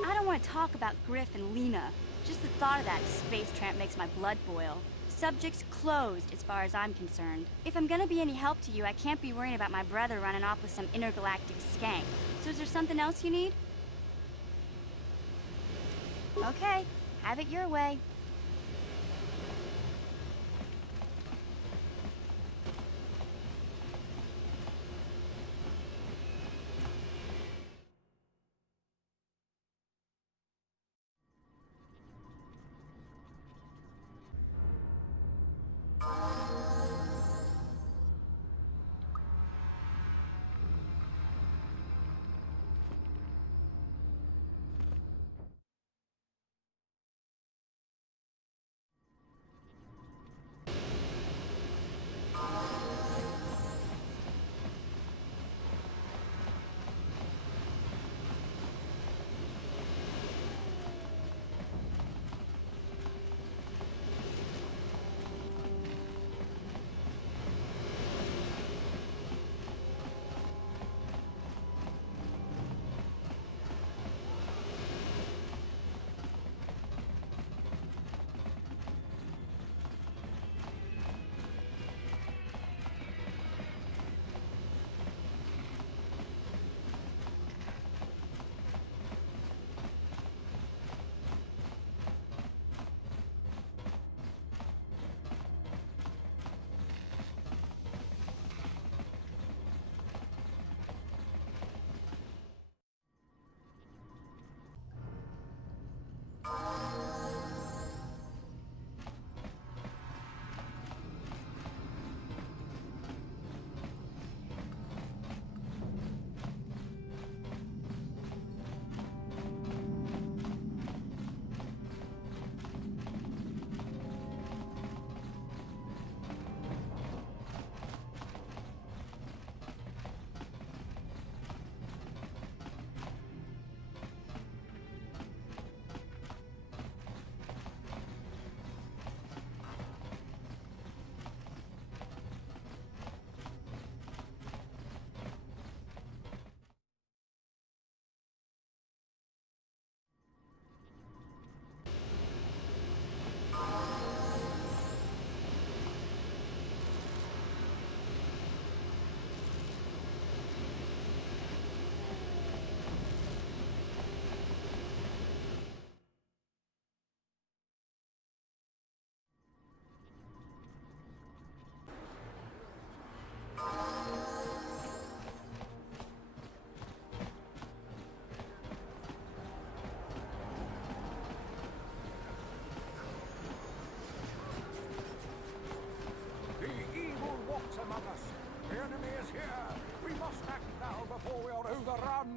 I don't want to talk about Griff and Lena. Just the thought of that space tramp makes my blood boil. Subject's closed as far as I'm concerned. If I'm gonna be any help to you, I can't be worrying about my brother running off with some intergalactic skank. So is there something else you need? Okay, have it your way.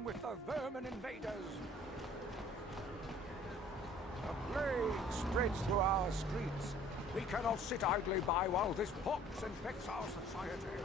with the vermin invaders. A plague spreads through our streets. We cannot sit idly by while this pox infects our society.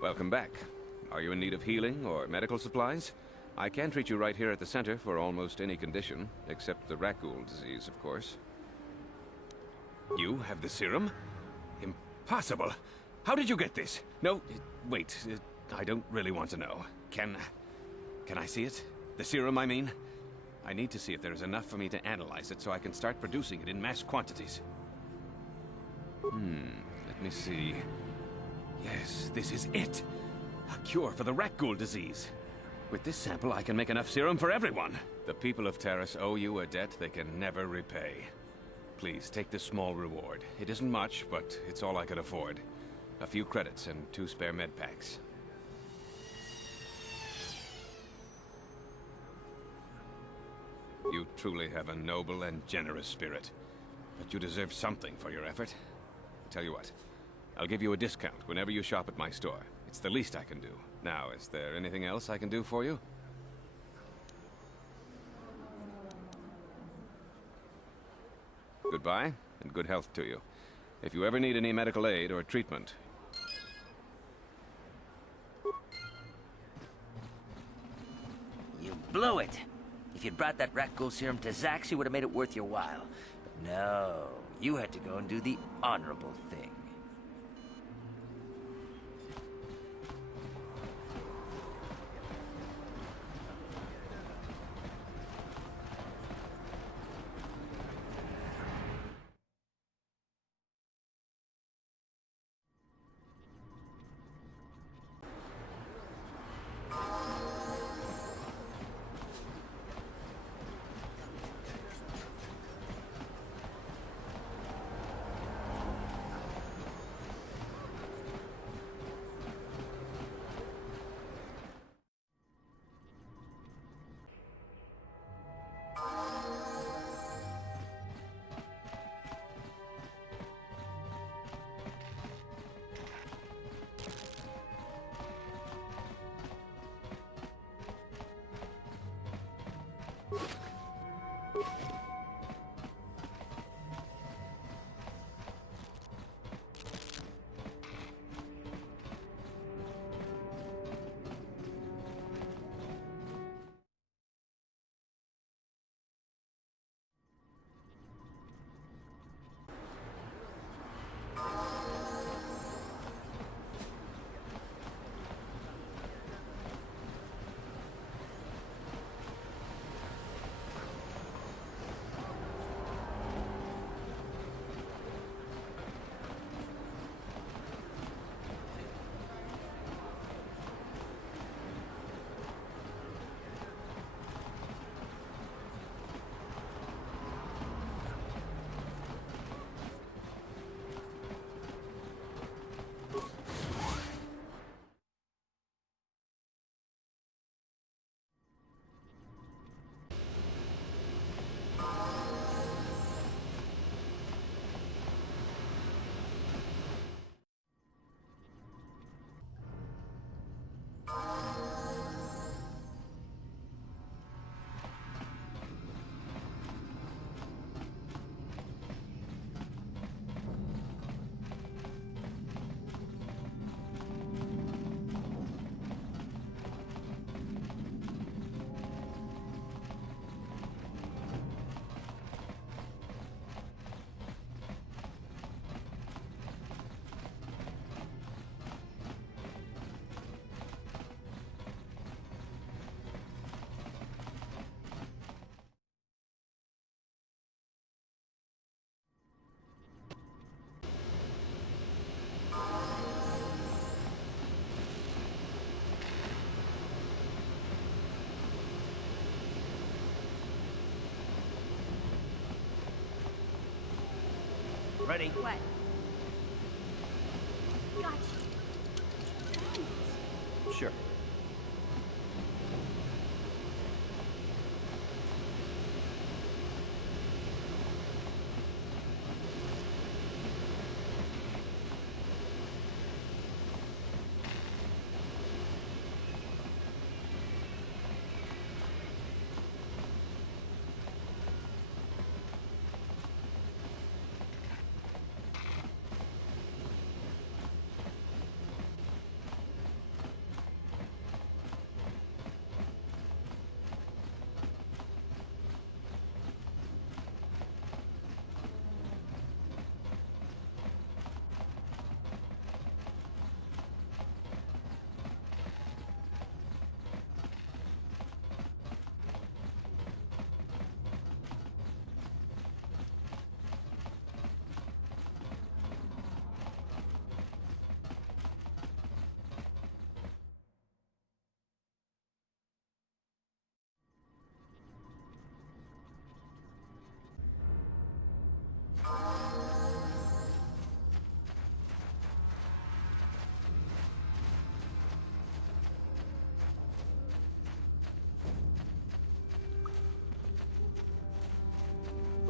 Welcome back. Are you in need of healing or medical supplies? I can treat you right here at the center for almost any condition, except the rat ghoul disease, of course. You have the serum? Impossible! How did you get this? No, wait, I don't really want to know. Can I see it? The serum, I mean? I need to see if there is enough for me to analyze it so I can start producing it in mass quantities. Let me see. Yes, this is it. A cure for the rat ghoul disease. With this sample, I can make enough serum for everyone. The people of Terrace owe you a debt they can never repay. Please, take this small reward. It isn't much, but it's all I could afford. A few credits and 2 spare med packs. You truly have a noble and generous spirit. But you deserve something for your effort. Tell you what, I'll give you a discount whenever you shop at my store. It's the least I can do. Now, is there anything else I can do for you? Goodbye, and good health to you. If you ever need any medical aid or treatment... You blew it! If you'd brought that rat ghoul serum to Zax, you would have made it worth your while. But no, you had to go and do the honorable thing. Ready? What? Gotcha. Sure.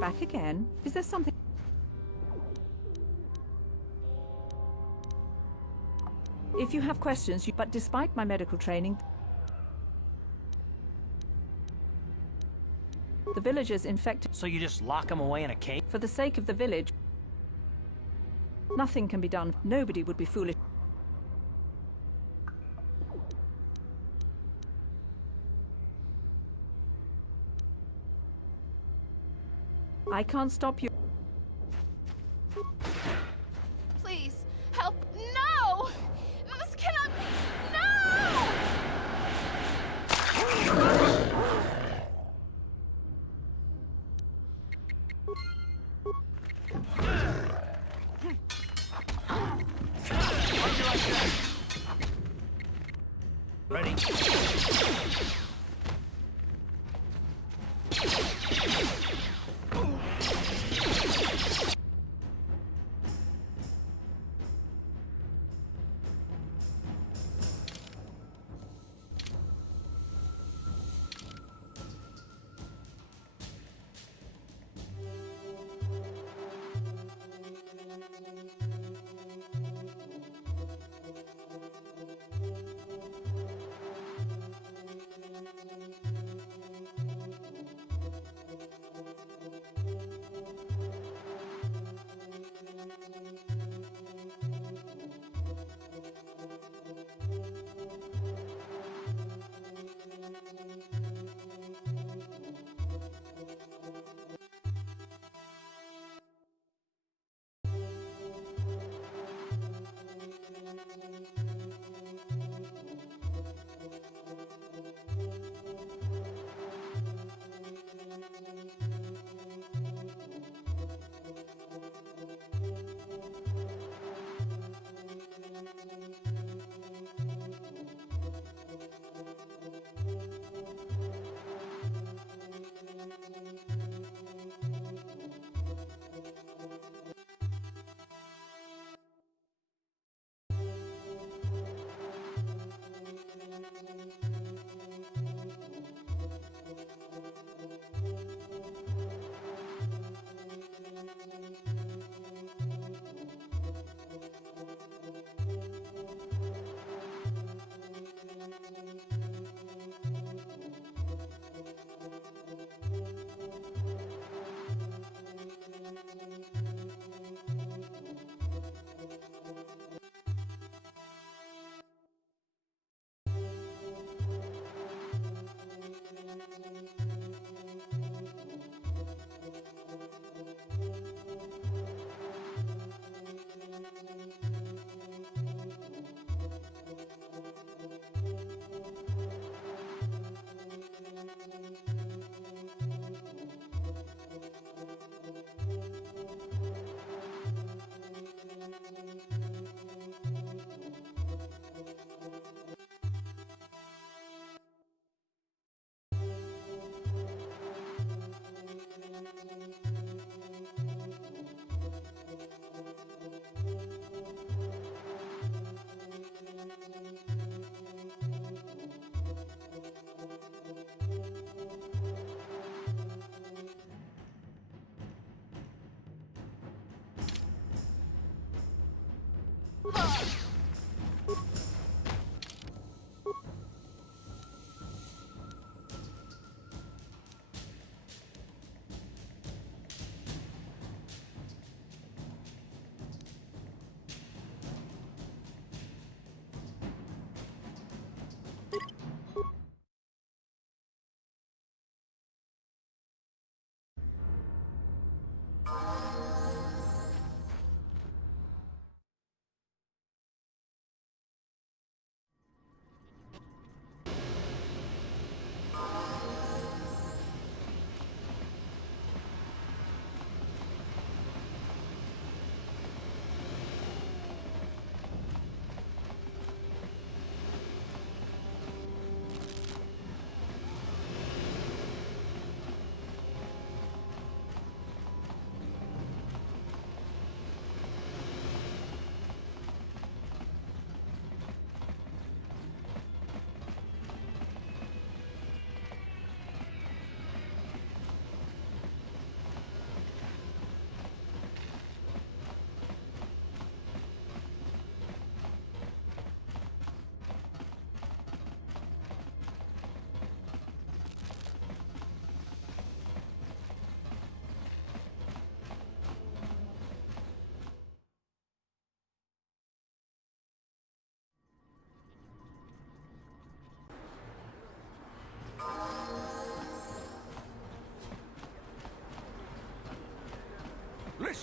Back again? Is there something... If you have questions, but despite my medical training, the villagers infected... So you just lock them away in a cave? For the sake of the village, nothing can be done. Nobody would be foolish. I can't stop you. Please, help. No! This cannot be. No! Ready?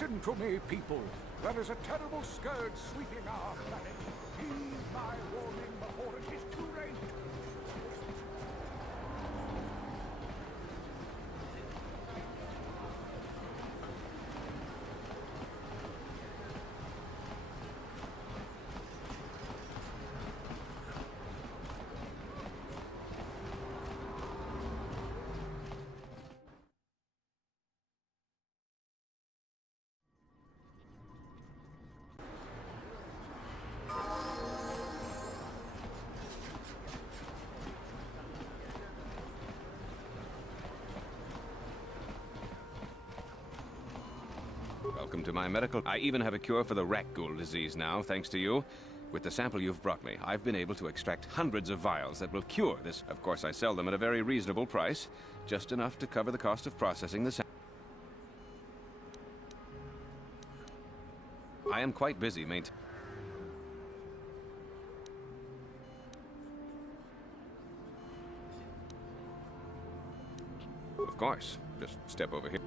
Listen to me, people. There is a terrible scourge sweeping our planet. Heed my warning before it is too late. Welcome to my medical... I even have a cure for the rat ghoul disease now, thanks to you. With the sample you've brought me, I've been able to extract hundreds of vials that will cure this. Of course, I sell them at a very reasonable price, just enough to cover the cost of processing the sample. I am quite busy maintaining... Of course. Just step over here.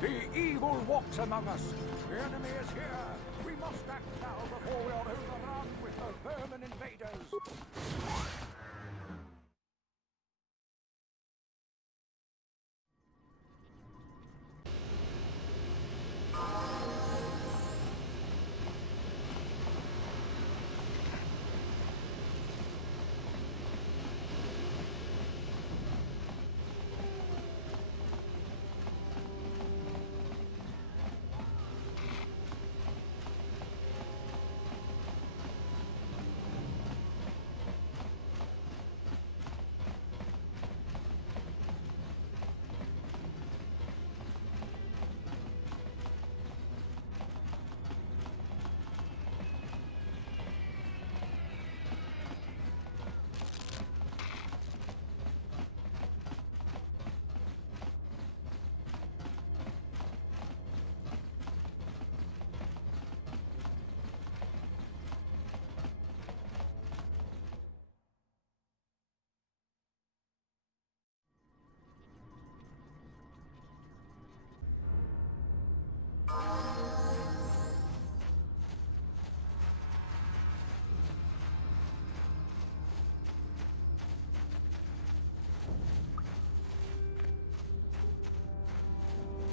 The evil walks among us. The enemy is here. We must act now before we are overrun with the vermin invaders.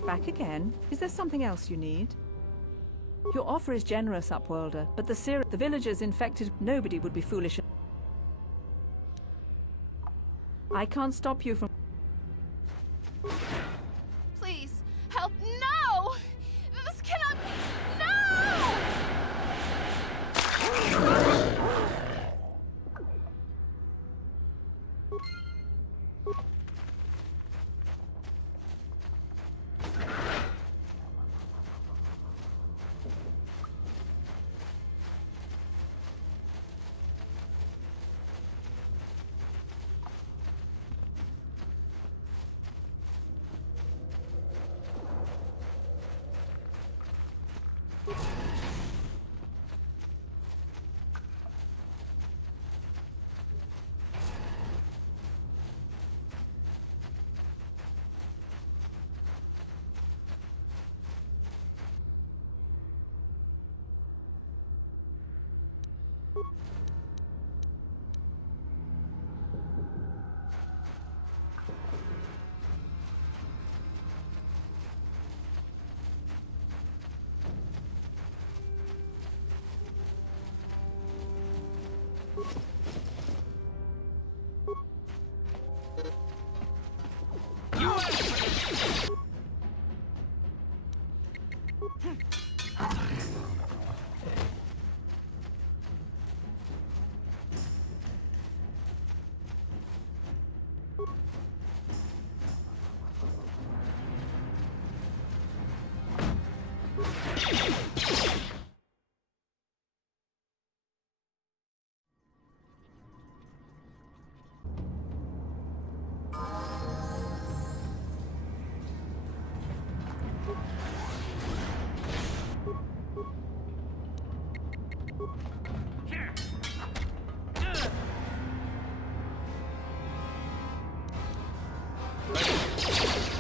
Back again? Is there something else you need? Your offer is generous, Upworlder, but the villagers infected, nobody would be foolish. I can't stop you from... Please, help! No! This cannot be... No! Ready?